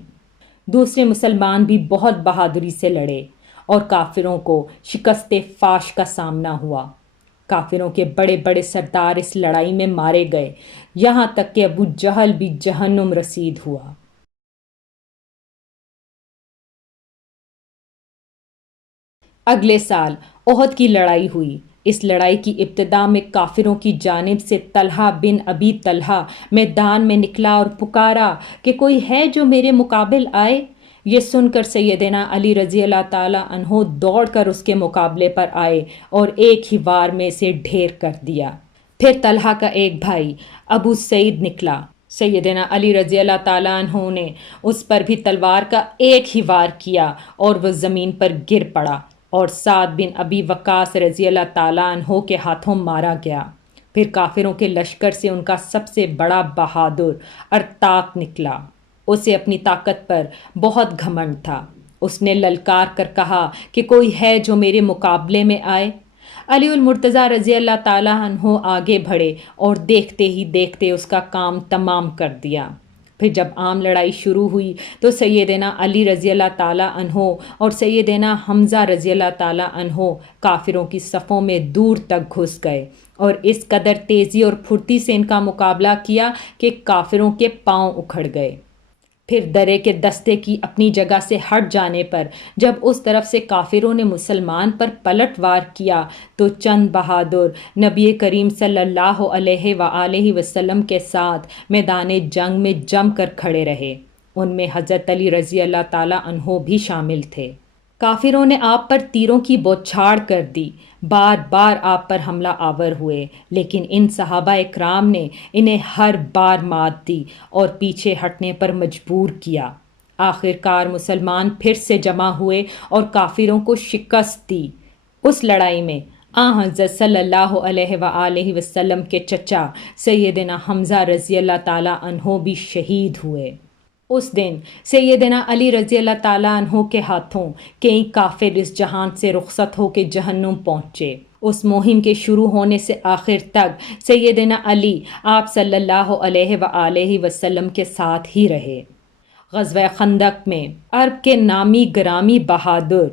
دوسرے مسلمان بھی بہت بہادری سے لڑے اور کافروں کو شکست فاش کا سامنا ہوا۔ کافروں کے بڑے بڑے سردار اس لڑائی میں مارے گئے، یہاں تک کہ ابو جہل بھی جہنم رسید ہوا۔ اگلے سال احد کی لڑائی ہوئی۔ اس لڑائی کی ابتدا میں کافروں کی جانب سے طلحہ بن ابی طلحہ میدان میں نکلا اور پکارا کہ کوئی ہے جو میرے مقابل آئے۔ یہ سن کر سیدنا علی رضی اللہ تعالیٰ عنہ دوڑ کر اس کے مقابلے پر آئے اور ایک ہی وار میں اسے ڈھیر کر دیا۔ پھر طلحہ کا ایک بھائی ابو سعید نکلا۔ سیدنا علی رضی اللہ تعالیٰ عنہ نے اس پر بھی تلوار کا ایک ہی وار کیا اور وہ زمین پر گر پڑا اور سعد بن ابی وقاص رضی اللہ تعالیٰ عنہ کے ہاتھوں مارا گیا۔ پھر کافروں کے لشکر سے ان کا سب سے بڑا بہادر ارتاق نکلا۔ اسے اپنی طاقت پر بہت گھمنڈ تھا۔ اس نے للکار کر کہا کہ کوئی ہے جو میرے مقابلے میں آئے۔ علی المرتضیٰ رضی اللہ تعالیٰ عنہ آگے بڑھے اور دیکھتے ہی دیکھتے اس کا کام تمام کر دیا۔ پھر جب عام لڑائی شروع ہوئی تو سیدنا علی رضی اللہ تعالیٰ عنہ اور سیدنا حمزہ رضی اللہ تعالیٰ عنہ کافروں کی صفوں میں دور تک گھس گئے اور اس قدر تیزی اور پھرتی سے ان کا مقابلہ کیا کہ کافروں کے پاؤں اکھڑ گئے۔ پھر درے کے دستے کی اپنی جگہ سے ہٹ جانے پر جب اس طرف سے کافروں نے مسلمان پر پلٹ وار کیا تو چند بہادر نبی کریم صلی اللہ علیہ وآلہ وسلم کے ساتھ میدان جنگ میں جم کر کھڑے رہے۔ ان میں حضرت علی رضی اللہ تعالیٰ عنہ بھی شامل تھے۔ کافروں نے آپ پر تیروں کی بوچھاڑ کر دی، بار بار آپ پر حملہ آور ہوئے، لیکن ان صحابہ اکرام نے انہیں ہر بار مات دی اور پیچھے ہٹنے پر مجبور کیا۔ آخر کار مسلمان پھر سے جمع ہوئے اور کافروں کو شکست دی۔ اس لڑائی میں حضرت صلی اللہ علیہ وآلہ وسلم کے چچا سیدنا حمزہ رضی اللہ تعالیٰ عنہ بھی شہید ہوئے۔ اس دن سیدنا علی رضی اللہ تعالیٰ عنہ کے ہاتھوں کئی کافر اس جہان سے رخصت ہو کے جہنم پہنچے۔ اس مہم کے شروع ہونے سے آخر تک سیدنا علی آپ صلی اللہ علیہ وآلہ وسلم کے ساتھ ہی رہے۔ غزوہ خندق میں عرب کے نامی گرامی بہادر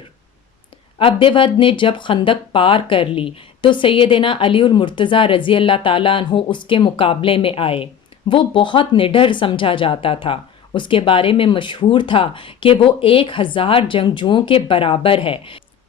عبدود نے جب خندق پار کر لی تو سیدنا علی المرتضیٰ رضی اللہ تعالیٰ عنہ اس کے مقابلے میں آئے۔ وہ بہت نڈر سمجھا جاتا تھا۔ اس کے بارے میں مشہور تھا کہ وہ 1000 جنگجوؤں کے برابر ہے۔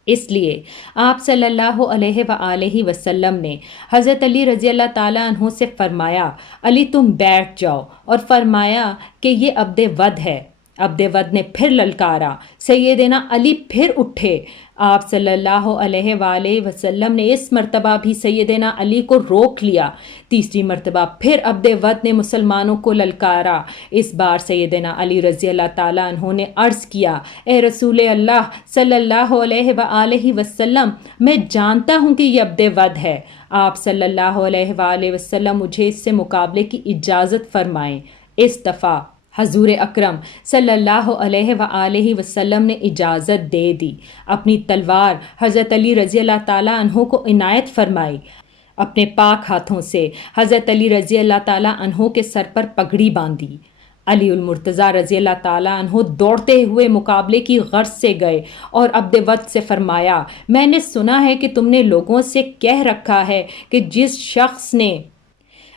اس لیے آپ صلی اللہ علیہ وآلہ وسلم نے حضرت علی رضی اللہ تعالیٰ عنہ سے فرمایا، علی تم بیٹھ جاؤ، اور فرمایا کہ یہ عبدود ہے۔ عبدود نے پھر للکارا، سیدنا علی پھر اٹھے۔ آپ صلی اللہ علیہ وآلہ وسلم نے اس مرتبہ بھی سیدنا علی کو روک لیا۔ تیسری مرتبہ پھر عبدود نے مسلمانوں کو للکارا۔ اس بار سیدنا علی رضی اللہ تعالیٰ عنہ نے عرض کیا، اے رسول اللہ صلی اللہ علیہ وآلہ وسلم، میں جانتا ہوں کہ یہ عبدود ہے۔ آپ صلی اللہ علیہ وآلہ وسلم مجھے اس سے مقابلے کی اجازت فرمائیں۔ اس دفعہ حضور اکرم صلی اللہ علیہ وآلہ وسلم نے اجازت دے دی۔ اپنی تلوار حضرت علی رضی اللہ تعالیٰ عنہ کو عنایت فرمائی۔ اپنے پاک ہاتھوں سے حضرت علی رضی اللہ تعالیٰ عنہ کے سر پر پگڑی باندھی۔ علی المرتضیٰ رضی اللہ تعالیٰ عنہ دوڑتے ہوئے مقابلے کی غرض سے گئے اور عبدود سے فرمایا، میں نے سنا ہے کہ تم نے لوگوں سے کہہ رکھا ہے کہ جس شخص نے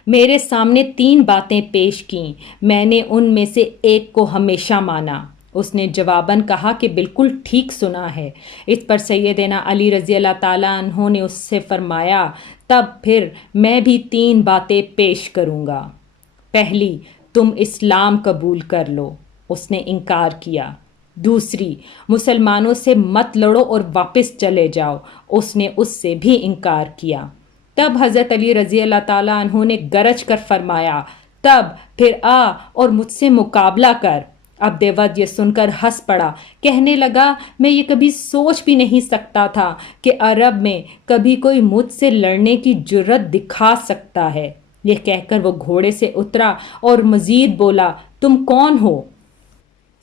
میرے سامنے 3 باتیں پیش کیں، میں نے ان میں سے ایک کو ہمیشہ مانا۔ اس نے جواباً کہا کہ بالکل ٹھیک سنا ہے۔ اس پر سیدنا علی رضی اللہ تعالیٰ عنہ نے اس سے فرمایا، تب پھر میں بھی 3 باتیں پیش کروں گا۔ پہلی، تم اسلام قبول کر لو۔ اس نے انکار کیا۔ دوسری، مسلمانوں سے مت لڑو اور واپس چلے جاؤ۔ اس نے اس سے بھی انکار کیا۔ تب حضرت علی رضی اللہ تعالیٰ عنہ نے گرج کر فرمایا، تب پھر آ اور مجھ سے مقابلہ کر۔ عبدود یہ سن کر ہنس پڑا، کہنے لگا، میں یہ کبھی سوچ بھی نہیں سکتا تھا کہ عرب میں کبھی کوئی مجھ سے لڑنے کی جرت دکھا سکتا ہے۔ یہ کہہ کر وہ گھوڑے سے اترا اور مزید بولا، تم کون ہو؟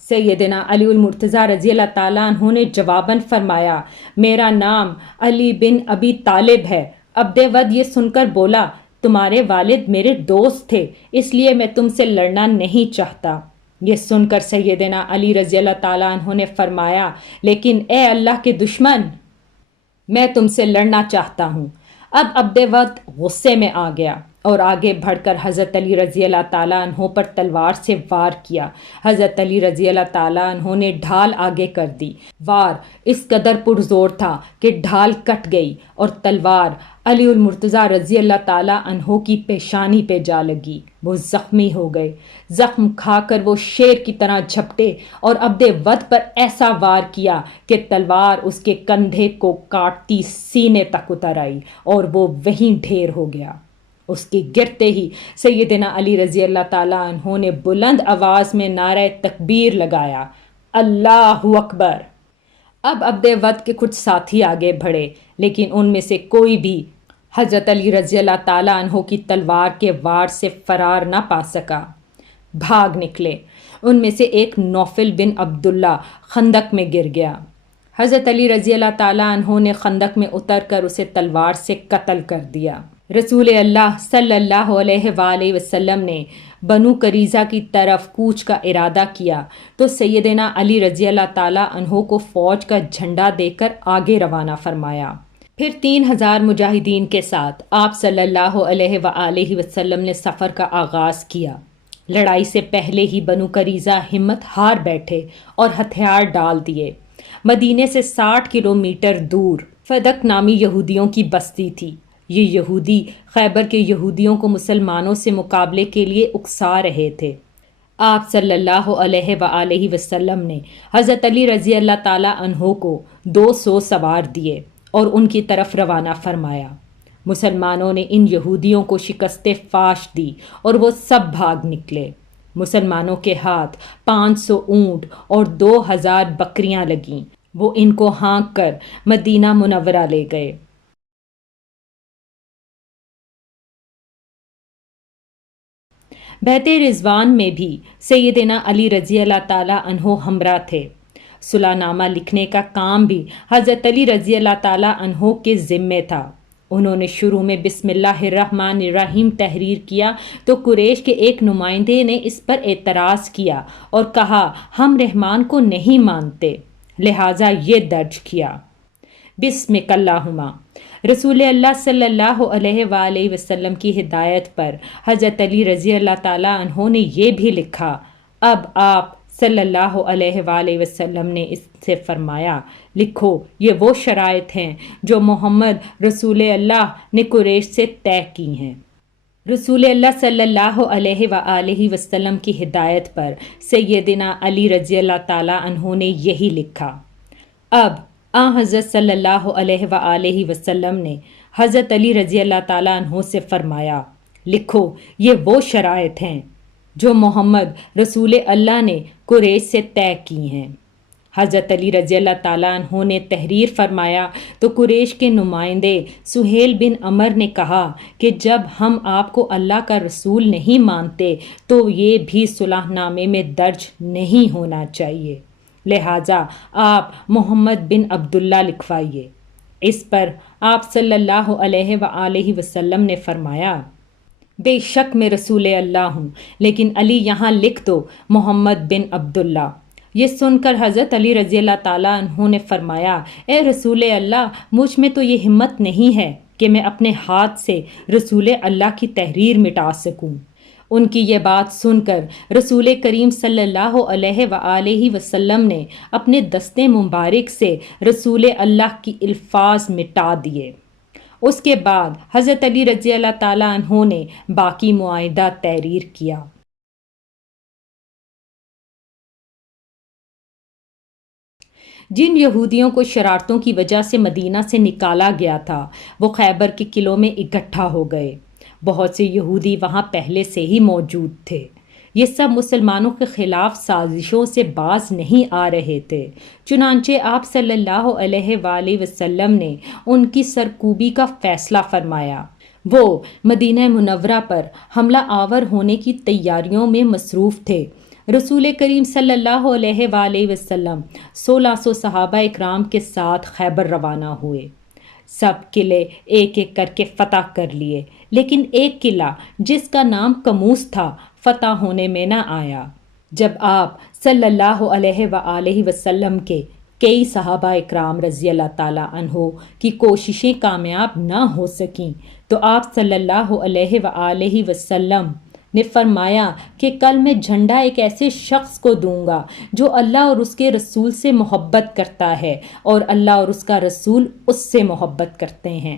سیدنا علی المرتضیٰ رضی اللہ تعالیٰ عنہ نے جواباً فرمایا، میرا نام علی بن ابی طالب ہے۔ عبد ود یہ سن کر بولا، تمہارے والد میرے دوست تھے، اس لیے میں تم سے لڑنا نہیں چاہتا۔ یہ سن کر سیدنا علی رضی اللہ تعالیٰ عنہ نے فرمایا، لیکن اے اللہ کے دشمن، میں تم سے لڑنا چاہتا ہوں۔ اب عبد ود غصے میں آ گیا اور آگے بڑھ کر حضرت علی رضی اللہ تعالیٰ عنہ پر تلوار سے وار کیا۔ حضرت علی رضی اللہ تعالیٰ عنہ نے ڈھال آگے کر دی۔ وار اس قدر پرزور تھا کہ ڈھال کٹ گئی اور تلوار علی المرتضیٰ رضی اللہ تعالیٰ عنہ کی پیشانی پہ جا لگی۔ وہ زخمی ہو گئے۔ زخم کھا کر وہ شیر کی طرح جھپٹے اور عبد ود پر ایسا وار کیا کہ تلوار اس کے کندھے کو کاٹتی سینے تک اتر آئی اور وہ وہیں ڈھیر ہو گیا۔ اس کے گرتے ہی سیدنا علی رضی اللہ تعالیٰ عنہ نے بلند آواز میں نعرہ تکبیر لگایا، اللہ اکبر۔ اب عبد ود کے کچھ ساتھی آگے بڑھے، لیکن ان میں سے کوئی بھی حضرت علی رضی اللہ تعالیٰ عنہ کی تلوار کے وار سے فرار نہ پا سکا۔ بھاگ نکلے۔ ان میں سے ایک نوفل بن عبداللہ خندق میں گر گیا۔ حضرت علی رضی اللہ تعالیٰ عنہ نے خندق میں اتر کر اسے تلوار سے قتل کر دیا۔ رسول اللہ صلی اللہ علیہ وآلہ وسلم نے بنو قریظہ کی طرف کوچ کا ارادہ کیا تو سیدنا علی رضی اللہ تعالیٰ عنہ کو فوج کا جھنڈا دے کر آگے روانہ فرمایا۔ پھر 3000 مجاہدین کے ساتھ آپ صلی اللہ علیہ وآلہ وسلم نے سفر کا آغاز کیا۔ لڑائی سے پہلے ہی بنو قریظہ ہمت ہار بیٹھے اور ہتھیار ڈال دیے۔ مدینے سے 60 کلومیٹر دور فدق نامی یہودیوں کی بستی تھی۔ یہ یہودی خیبر کے یہودیوں کو مسلمانوں سے مقابلے کے لیے اکسا رہے تھے۔ آپ صلی اللہ علیہ وآلہ وسلم نے حضرت علی رضی اللہ تعالیٰ عنہ کو 200 سوار دیے اور ان کی طرف روانہ فرمایا۔ مسلمانوں نے ان یہودیوں کو شکست فاش دی اور وہ سب بھاگ نکلے۔ مسلمانوں کے ہاتھ 500 اونٹ اور 2000 بکریاں لگیں۔ وہ ان کو ہانک کر مدینہ منورہ لے گئے۔ بیعت رضوان میں بھی سیدنا علی رضی اللہ تعالیٰ عنہ ہمراہ تھے۔ صلح نامہ لکھنے کا کام بھی حضرت علی رضی اللہ تعالیٰ عنہ کے ذمے تھا۔ انہوں نے شروع میں بسم اللہ الرحمن الرحیم تحریر کیا تو قریش کے ایک نمائندے نے اس پر اعتراض کیا اور کہا، ہم رحمان کو نہیں مانتے، لہٰذا یہ درج کیا، بسمک اللہم۔ رسول اللہ صلی اللہ علیہ وآلہ وسلم کی ہدایت پر حضرت علی رضی اللہ تعالیٰ عنہ نے یہ بھی لکھا۔ اب آپ صلی اللہ علیہ وآلہ وسلم نے اس سے فرمایا، لکھو، یہ وہ شرائط ہیں جو محمد رسول اللہ نے قریش سے طے کی ہیں۔ رسول اللہ صلی اللہ علیہ وآلہ وسلم کی ہدایت پر سیدنا علی رضی اللہ تعالیٰ عنہ نے یہی لکھا۔ اب حضرت صلی اللہ علیہ وآلہ وسلم نے حضرت علی رضی اللہ تعالیٰ عنہ سے فرمایا، لکھو، یہ وہ شرائط ہیں جو محمد رسول اللہ نے قریش سے طے کی ہیں۔ حضرت علی رضی اللہ تعالیٰ عنہ نے تحریر فرمایا تو قریش کے نمائندے سہیل بن عمر نے کہا کہ جب ہم آپ کو اللہ کا رسول نہیں مانتے تو یہ بھی صلح نامے میں درج نہیں ہونا چاہیے، لہٰذا آپ محمد بن عبداللہ لکھوائیے۔ اس پر آپ صلی اللہ علیہ وآلہ وسلم نے فرمایا، بے شک میں رسول اللہ ہوں، لیکن علی یہاں لکھ دو محمد بن عبداللہ۔ یہ سن کر حضرت علی رضی اللہ تعالیٰ عنہ نے فرمایا، اے رسول اللہ، مجھ میں تو یہ ہمت نہیں ہے کہ میں اپنے ہاتھ سے رسول اللہ کی تحریر مٹا سکوں۔ ان کی یہ بات سن کر رسول کریم صلی اللہ علیہ وآلہ وسلم نے اپنے دستے مبارک سے رسول اللہ کی الفاظ مٹا دیے۔ اس کے بعد حضرت علی رضی اللہ تعالیٰ عنہ نے باقی معاہدہ تحریر کیا۔ جن یہودیوں کو شرارتوں کی وجہ سے مدینہ سے نکالا گیا تھا وہ خیبر کے قلعوں میں اکٹھا ہو گئے۔ بہت سے یہودی وہاں پہلے سے ہی موجود تھے۔ یہ سب مسلمانوں کے خلاف سازشوں سے باز نہیں آ رہے تھے، چنانچہ آپ صلی اللہ علیہ وآلہ وسلم نے ان کی سرکوبی کا فیصلہ فرمایا۔ وہ مدینہ منورہ پر حملہ آور ہونے کی تیاریوں میں مصروف تھے۔ رسول کریم صلی اللہ علیہ وآلہ وسلم 1600 صحابہ اکرام کے ساتھ خیبر روانہ ہوئے۔ سب قلعے ایک ایک کر کے فتح کر لیے، لیکن ایک قلعہ جس کا نام کموس تھا فتح ہونے میں نہ آیا۔ جب آپ صلی اللہ علیہ وآلہ وسلم کے کئی صحابہ اکرام رضی اللہ تعالیٰ عنہ کی کوششیں کامیاب نہ ہو سکیں تو آپ صلی اللہ علیہ وآلہ وسلم نے فرمایا کہ کل میں جھنڈا ایک ایسے شخص کو دوں گا جو اللہ اور اس کے رسول سے محبت کرتا ہے اور اللہ اور اس کا رسول اس سے محبت کرتے ہیں،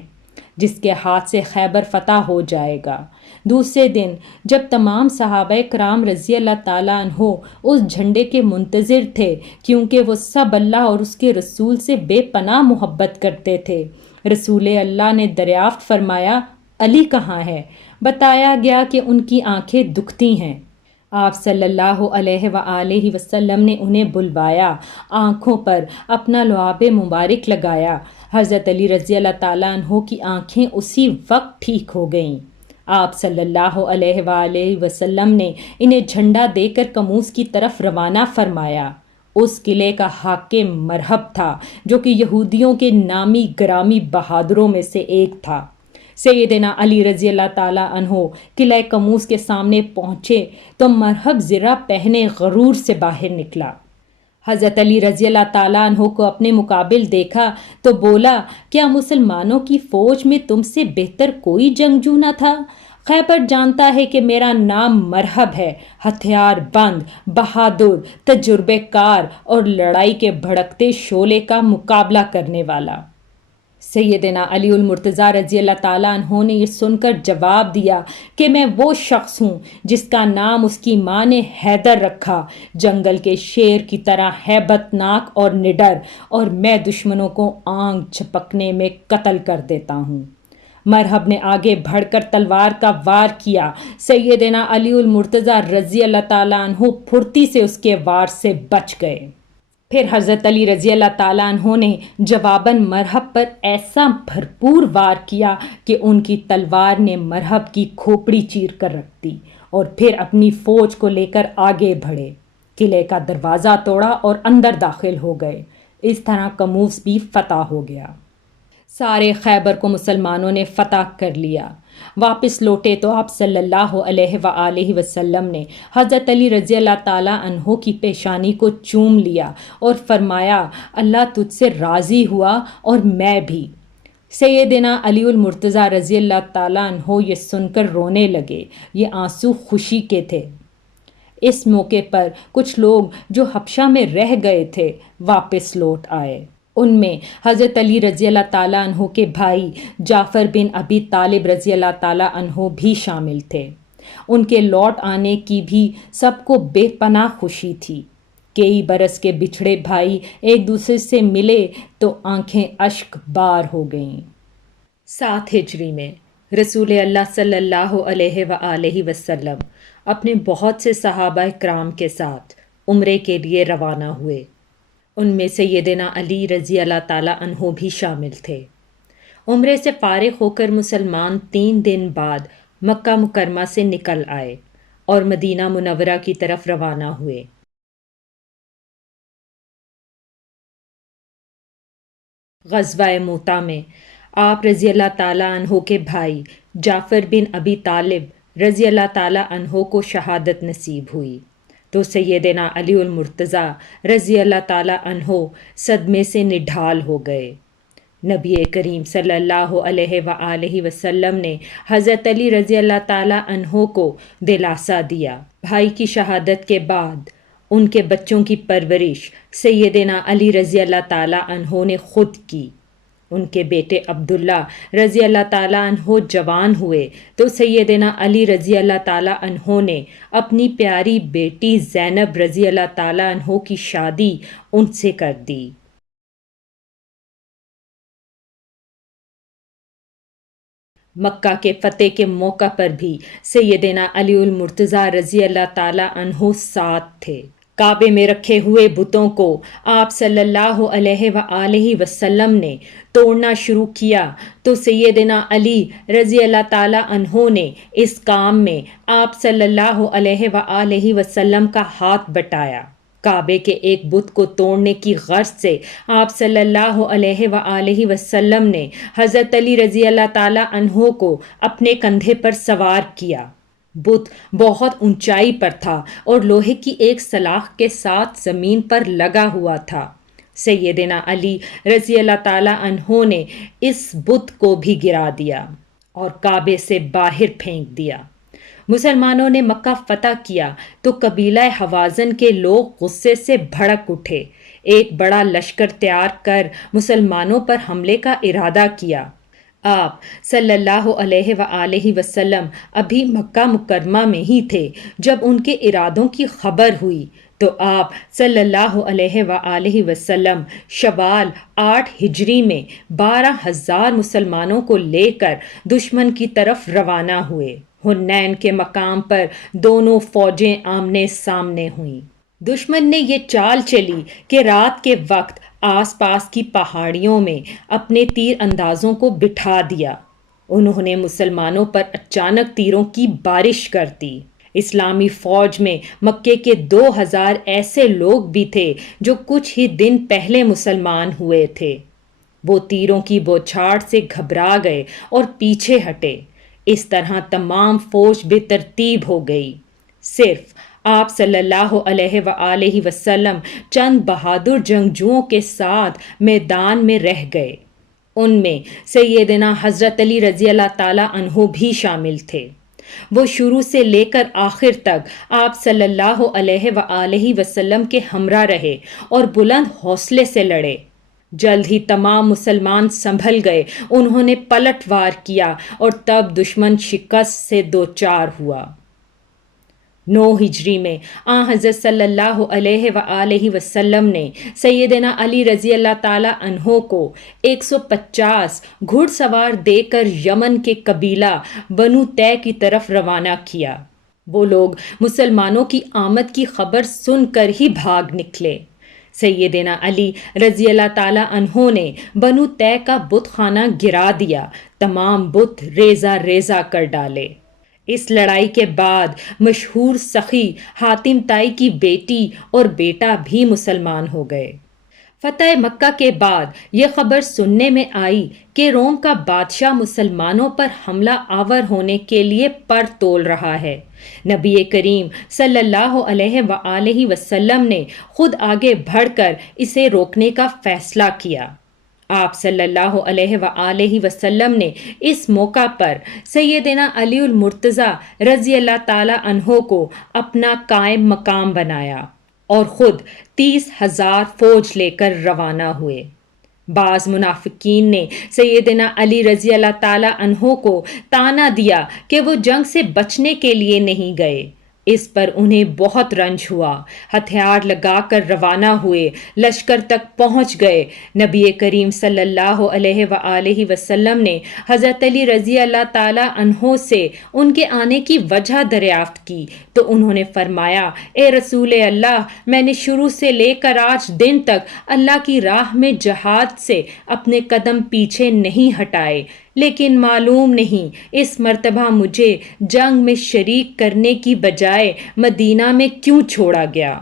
جس کے ہاتھ سے خیبر فتح ہو جائے گا۔ دوسرے دن جب تمام صحابہ کرام رضی اللہ تعالیٰ عنہ اس جھنڈے کے منتظر تھے، کیونکہ وہ سب اللہ اور اس کے رسول سے بے پناہ محبت کرتے تھے، رسول اللہ نے دریافت فرمایا علی کہاں ہے؟ بتایا گیا کہ ان کی آنکھیں دکھتی ہیں۔ آپ صلی اللہ علیہ وآلہ وسلم نے انہیں بلوایا، آنکھوں پر اپنا لعاب مبارک لگایا۔ حضرت علی رضی اللہ تعالیٰ عنہ کی آنکھیں اسی وقت ٹھیک ہو گئیں۔ آپ صلی اللہ علیہ وآلہ وسلم نے انہیں جھنڈا دے کر کموس کی طرف روانہ فرمایا۔ اس قلعے کا حاکم مرحب تھا جو کہ یہودیوں کے نامی گرامی بہادروں میں سے ایک تھا۔ سیدنا علی رضی اللہ تعالیٰ عنہ قلعہ کموس کے سامنے پہنچے تو مرحب زرہ پہنے غرور سے باہر نکلا۔ حضرت علی رضی اللہ تعالیٰ عنہ کو اپنے مقابل دیکھا تو بولا، کیا مسلمانوں کی فوج میں تم سے بہتر کوئی جنگجو نہ تھا؟ خیبر جانتا ہے کہ میرا نام مرحب ہے، ہتھیار بند، بہادر، تجربے کار اور لڑائی کے بھڑکتے شعلے کا مقابلہ کرنے والا۔ سیدنا علی المرتضیٰ رضی اللہ تعالیٰ عنہ نے یہ سن کر جواب دیا کہ میں وہ شخص ہوں جس کا نام اس کی ماں نے حیدر رکھا، جنگل کے شیر کی طرح ہیبت ناک اور نڈر، اور میں دشمنوں کو آنکھ جھپکنے میں قتل کر دیتا ہوں۔ مرحب نے آگے بڑھ کر تلوار کا وار کیا۔ سیدنا علی المرتضیٰ رضی اللہ تعالیٰ عنہ پھرتی سے اس کے وار سے بچ گئے۔ پھر حضرت علی رضی اللہ تعالیٰ عنہ نے جواباً مرحب پر ایسا بھرپور وار کیا کہ ان کی تلوار نے مرحب کی کھوپڑی چیر کر رکھ دی، اور پھر اپنی فوج کو لے کر آگے بڑھے، قلعے کا دروازہ توڑا اور اندر داخل ہو گئے۔ اس طرح کموس بھی فتح ہو گیا۔ سارے خیبر کو مسلمانوں نے فتح کر لیا۔ واپس لوٹے تو آپ صلی اللہ علیہ وآلہ وسلم نے حضرت علی رضی اللہ تعالیٰ عنہ کی پیشانی کو چوم لیا اور فرمایا، اللہ تجھ سے راضی ہوا اور میں بھی۔ سیدنا علی المرتضیٰ رضی اللہ تعالیٰ عنہ یہ سن کر رونے لگے۔ یہ آنسو خوشی کے تھے۔ اس موقع پر کچھ لوگ جو حبشہ میں رہ گئے تھے واپس لوٹ آئے۔ ان میں حضرت علی رضی اللہ تعالیٰ عنہ کے بھائی جعفر بن ابی طالب رضی اللہ تعالیٰ عنہ بھی شامل تھے۔ ان کے لوٹ آنے کی بھی سب کو بے پناہ خوشی تھی۔ کئی برس کے بچھڑے بھائی ایک دوسرے سے ملے تو آنکھیں اشک بار ہو گئیں۔ 7 ہجری میں رسول اللہ صلی اللہ علیہ وآلہ وسلم اپنے بہت سے صحابہ کرام کے ساتھ عمرے کے لیے روانہ ہوئے۔ ان میں سیدنا علی رضی اللہ تعالیٰ عنہ بھی شامل تھے۔ عمرے سے فارغ ہو کر مسلمان 3 دن بعد مکہ مکرمہ سے نکل آئے اور مدینہ منورہ کی طرف روانہ ہوئے۔ غزوہ موتہ میں آپ رضی اللہ تعالیٰ عنہ کے بھائی جعفر بن ابی طالب رضی اللہ تعالیٰ عنہ کو شہادت نصیب ہوئی تو سیدنا علی المرتضیٰ رضی اللہ تعالیٰ عنہ صدمے سے نڈھال ہو گئے۔ نبی کریم صلی اللہ علیہ وآلہ وسلم نے حضرت علی رضی اللہ تعالیٰ عنہ کو دلاسا دیا۔ بھائی کی شہادت کے بعد ان کے بچوں کی پرورش سیدنا علی رضی اللہ تعالیٰ عنہ نے خود کی۔ ان کے بیٹے عبداللہ رضی اللہ تعالیٰ عنہ جوان ہوئے تو سیدنا علی رضی اللہ تعالیٰ عنہ نے اپنی پیاری بیٹی زینب رضی اللہ تعالیٰ عنہ کی شادی ان سے کر دی۔ مکہ کے فتح کے موقع پر بھی سیدنا علی المرتضیٰ رضی اللہ تعالیٰ عنہ ساتھ تھے۔ کعبے میں رکھے ہوئے بتوں کو آپ صلی اللہ علیہ وآلہ وسلم نے توڑنا شروع کیا تو سیدنا علی رضی اللہ تعالیٰ عنہ نے اس کام میں آپ صلی اللہ علیہ وآلہ وسلم کا ہاتھ بٹایا۔ کعبے کے ایک بت کو توڑنے کی غرض سے آپ صلی اللہ علیہ وآلہ وسلم نے حضرت علی رضی اللہ تعالیٰ عنہ کو اپنے کندھے پر سوار کیا۔ بت بہت اونچائی پر تھا اور لوہے کی ایک سلاخ کے ساتھ زمین پر لگا ہوا تھا۔ سیدنا علی رضی اللہ تعالیٰ عنہ نے اس بت کو بھی گرا دیا اور کعبے سے باہر پھینک دیا۔ مسلمانوں نے مکہ فتح کیا تو قبیلہ حوازن کے لوگ غصے سے بھڑک اٹھے، ایک بڑا لشکر تیار کر مسلمانوں پر حملے کا ارادہ کیا۔ آپ صلی اللہ علیہ وآلہ وسلم ابھی مکہ مکرمہ میں ہی تھے جب ان کے ارادوں کی خبر ہوئی تو آپ صلی اللہ علیہ وآلہ وسلم شوال 8 ہجری میں 12,000 مسلمانوں کو لے کر دشمن کی طرف روانہ ہوئے۔ حنین کے مقام پر دونوں فوجیں آمنے سامنے ہوئیں۔ دشمن نے یہ چال چلی کہ رات کے وقت آس پاس کی پہاڑیوں میں اپنے تیر اندازوں کو بٹھا دیا۔ انہوں نے مسلمانوں پر اچانک تیروں کی بارش کر دی۔ اسلامی فوج میں مکے کے 2,000 ایسے لوگ بھی تھے جو کچھ ہی دن پہلے مسلمان ہوئے تھے۔ وہ تیروں کی بوچھاڑ سے گھبرا گئے اور پیچھے ہٹے۔ اس طرح تمام فوج بے ترتیب ہو گئی۔ صرف آپ صلی اللہ علیہ وآلہ وسلم چند بہادر جنگجوؤں کے ساتھ میدان میں رہ گئے۔ ان میں سیدنا حضرت علی رضی اللہ تعالیٰ عنہ بھی شامل تھے۔ وہ شروع سے لے کر آخر تک آپ صلی اللہ علیہ وآلہ وسلم کے ہمراہ رہے اور بلند حوصلے سے لڑے۔ جلد ہی تمام مسلمان سنبھل گئے، انہوں نے پلٹ وار کیا اور تب دشمن شکست سے دوچار ہوا۔ 9 ہجری میں حضرت صلی اللہ علیہ وآلہ وسلم نے سیدنا علی رضی اللہ تعالیٰ عنہ کو 150 گھڑ سوار دے کر یمن کے قبیلہ بنو طے کی طرف روانہ کیا۔ وہ لوگ مسلمانوں کی آمد کی خبر سن کر ہی بھاگ نکلے۔ سیدنا علی رضی اللہ تعالیٰ عنہ نے بنو طے کا بت خانہ گرا دیا، تمام بت ریزہ ریزہ کر ڈالے۔ اس لڑائی کے بعد مشہور سخی حاتم طائی کی بیٹی اور بیٹا بھی مسلمان ہو گئے۔ فتح مکہ کے بعد یہ خبر سننے میں آئی کہ روم کا بادشاہ مسلمانوں پر حملہ آور ہونے کے لیے پر تول رہا ہے۔ نبی کریم صلی اللہ علیہ وآلہ وسلم نے خود آگے بڑھ کر اسے روکنے کا فیصلہ کیا۔ آپ صلی اللہ علیہ وآلہ وسلم نے اس موقع پر سیدنا علی المرتضیٰ رضی اللہ تعالیٰ عنہ کو اپنا قائم مقام بنایا اور خود 30,000 فوج لے کر روانہ ہوئے۔ بعض منافقین نے سیدنا علی رضی اللہ تعالیٰ عنہ کو طعنہ دیا کہ وہ جنگ سے بچنے کے لیے نہیں گئے۔ اس پر انہیں بہت رنج ہوا، ہتھیار لگا کر روانہ ہوئے، لشکر تک پہنچ گئے۔ نبی کریم صلی اللہ علیہ وآلہ وسلم نے حضرت علی رضی اللہ تعالیٰ عنہ سے ان کے آنے کی وجہ دریافت کی تو انہوں نے فرمایا، اے رسول اللہ، میں نے شروع سے لے کر آج دن تک اللہ کی راہ میں جہاد سے اپنے قدم پیچھے نہیں ہٹائے، لیکن معلوم نہیں اس مرتبہ مجھے جنگ میں شریک کرنے کی بجائے مدینہ میں کیوں چھوڑا گیا۔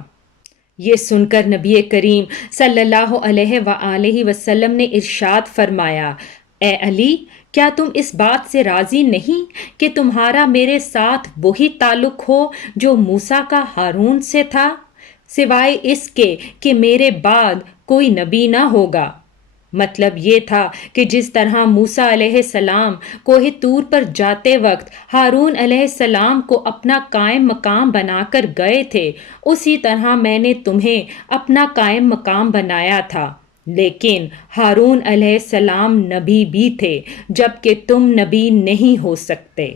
یہ سن کر نبی کریم صلی اللہ علیہ وآلہ وسلم نے ارشاد فرمایا، اے علی، کیا تم اس بات سے راضی نہیں کہ تمہارا میرے ساتھ وہی تعلق ہو جو موسیٰ کا ہارون سے تھا، سوائے اس کے کہ میرے بعد کوئی نبی نہ ہوگا؟ مطلب یہ تھا کہ جس طرح موسیٰ علیہ السلام کوہ طور پر جاتے وقت ہارون علیہ السلام کو اپنا قائم مقام بنا کر گئے تھے، اسی طرح میں نے تمہیں اپنا قائم مقام بنایا تھا، لیکن ہارون علیہ السلام نبی بھی تھے جبکہ تم نبی نہیں ہو سکتے،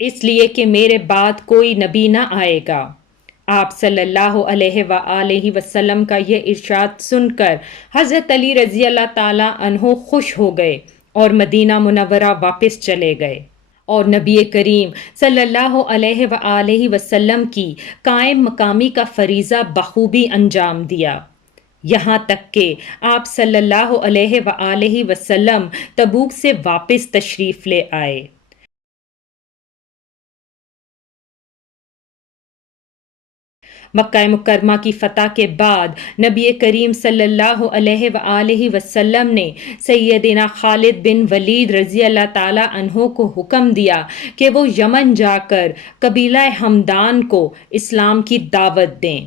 اس لیے کہ میرے بعد کوئی نبی نہ آئے گا۔ آپ صلی اللہ علیہ وآلہ وسلم کا یہ ارشاد سن کر حضرت علی رضی اللہ تعالیٰ عنہ خوش ہو گئے اور مدینہ منورہ واپس چلے گئے۔ اور نبی کریم صلی اللہ علیہ وآلہ وسلم کی قائم مقامی کا فریضہ بخوبی انجام دیا، یہاں تک کہ آپ صلی اللہ علیہ وآلہ وسلم تبوک سے واپس تشریف لے آئے۔ مکہ مکرمہ کی فتح کے بعد نبی کریم صلی اللہ علیہ وآلہ وسلم نے سیدنا خالد بن ولید رضی اللہ تعالیٰ عنہ کو حکم دیا کہ وہ یمن جا کر قبیلہ ہمدان کو اسلام کی دعوت دیں۔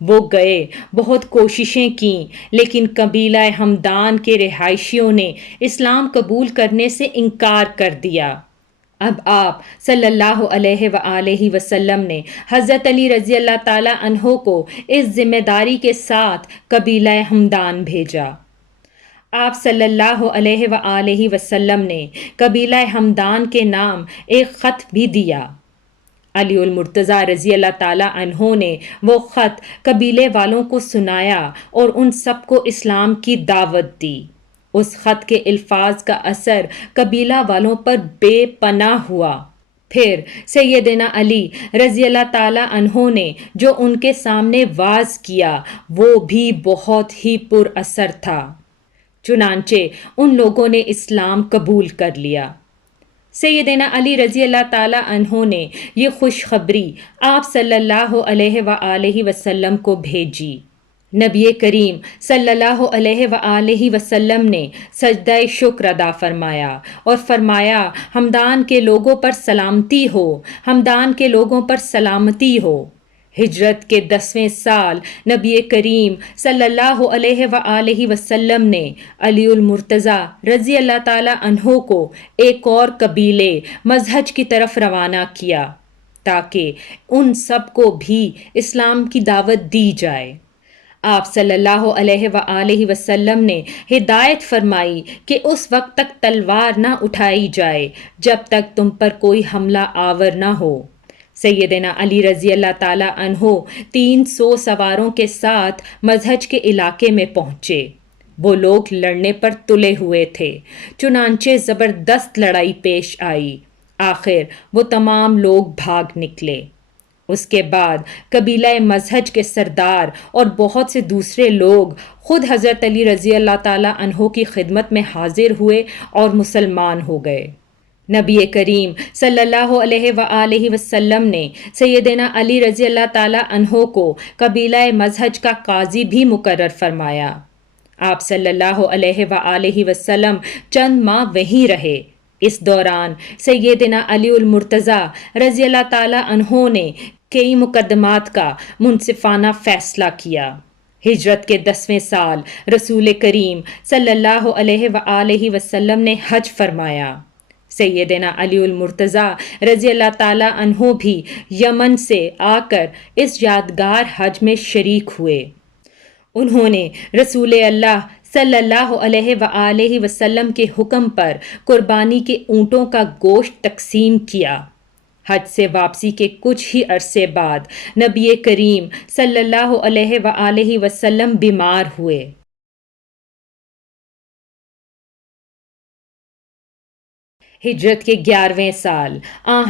وہ گئے، بہت کوششیں کیں، لیکن قبیلہ ہمدان کے رہائشیوں نے اسلام قبول کرنے سے انکار کر دیا۔ اب آپ صلی اللہ علیہ وآلہ وسلم نے حضرت علی رضی اللہ تعالیٰ عنہ کو اس ذمہ داری کے ساتھ قبیلہ ہمدان بھیجا۔ آپ صلی اللہ علیہ وآلہ وسلم نے قبیلہ ہمدان کے نام ایک خط بھی دیا۔ علی المرتضیٰ رضی اللہ تعالیٰ عنہ نے وہ خط قبیلے والوں کو سنایا اور ان سب کو اسلام کی دعوت دی۔ اس خط کے الفاظ کا اثر قبیلہ والوں پر بے پناہ ہوا۔ پھر سیدنا علی رضی اللہ تعالیٰ عنہ نے جو ان کے سامنے واعظ کیا وہ بھی بہت ہی پر اثر تھا، چنانچہ ان لوگوں نے اسلام قبول کر لیا۔ سیدنا علی رضی اللہ تعالیٰ عنہ نے یہ خوشخبری آپ صلی اللہ علیہ وآلہ وسلم کو بھیجی۔ نبی کریم صلی اللہ علیہ وآلہ وسلم نے سجدہ شکر ادا فرمایا اور فرمایا، ہمدان کے لوگوں پر سلامتی ہو، ہمدان کے لوگوں پر سلامتی ہو۔ ہجرت کے 10ویں سال نبی کریم صلی اللہ علیہ وآلہ وسلم نے علی المرتضیٰ رضی اللہ تعالیٰ عنہ کو ایک اور قبیلے مزہج کی طرف روانہ کیا تاکہ ان سب کو بھی اسلام کی دعوت دی جائے۔ آپ صلی اللہ علیہ وآلہ وسلم نے ہدایت فرمائی کہ اس وقت تک تلوار نہ اٹھائی جائے جب تک تم پر کوئی حملہ آور نہ ہو۔ سیدنا علی رضی اللہ تعالیٰ عنہ 300 سواروں کے ساتھ مزہج کے علاقے میں پہنچے۔ وہ لوگ لڑنے پر تلے ہوئے تھے، چنانچہ زبردست لڑائی پیش آئی۔ آخر وہ تمام لوگ بھاگ نکلے۔ اس کے بعد قبیلہ مزہج کے سردار اور بہت سے دوسرے لوگ خود حضرت علی رضی اللہ تعالیٰ عنہ کی خدمت میں حاضر ہوئے اور مسلمان ہو گئے۔ نبی کریم صلی اللہ علیہ وآلہ وسلم نے سیدنا علی رضی اللہ تعالیٰ عنہ کو قبیلہ مزہج کا قاضی بھی مقرر فرمایا۔ آپ صلی اللہ علیہ وآلہ وسلم چند ماہ وہیں رہے۔ اس دوران سیدنا علی المرتضیٰ رضی اللہ تعالیٰ عنہ نے کئی مقدمات کا منصفانہ فیصلہ کیا۔ ہجرت کے 10ویں سال رسول کریم صلی اللہ علیہ وآلہ وسلم نے حج فرمایا۔ سیدنا علی المرتضیٰ رضی اللہ تعالیٰ عنہ بھی یمن سے آ کر اس یادگار حج میں شریک ہوئے۔ انہوں نے رسول اللہ صلی اللہ علیہ وآلہ وسلم کے حکم پر قربانی کے اونٹوں کا گوشت تقسیم کیا۔ حج سے واپسی کے کچھ ہی عرصے بعد نبی کریم صلی اللہ علیہ وآلہ وسلم بیمار ہوئے۔ ہجرت کے 11ویں سال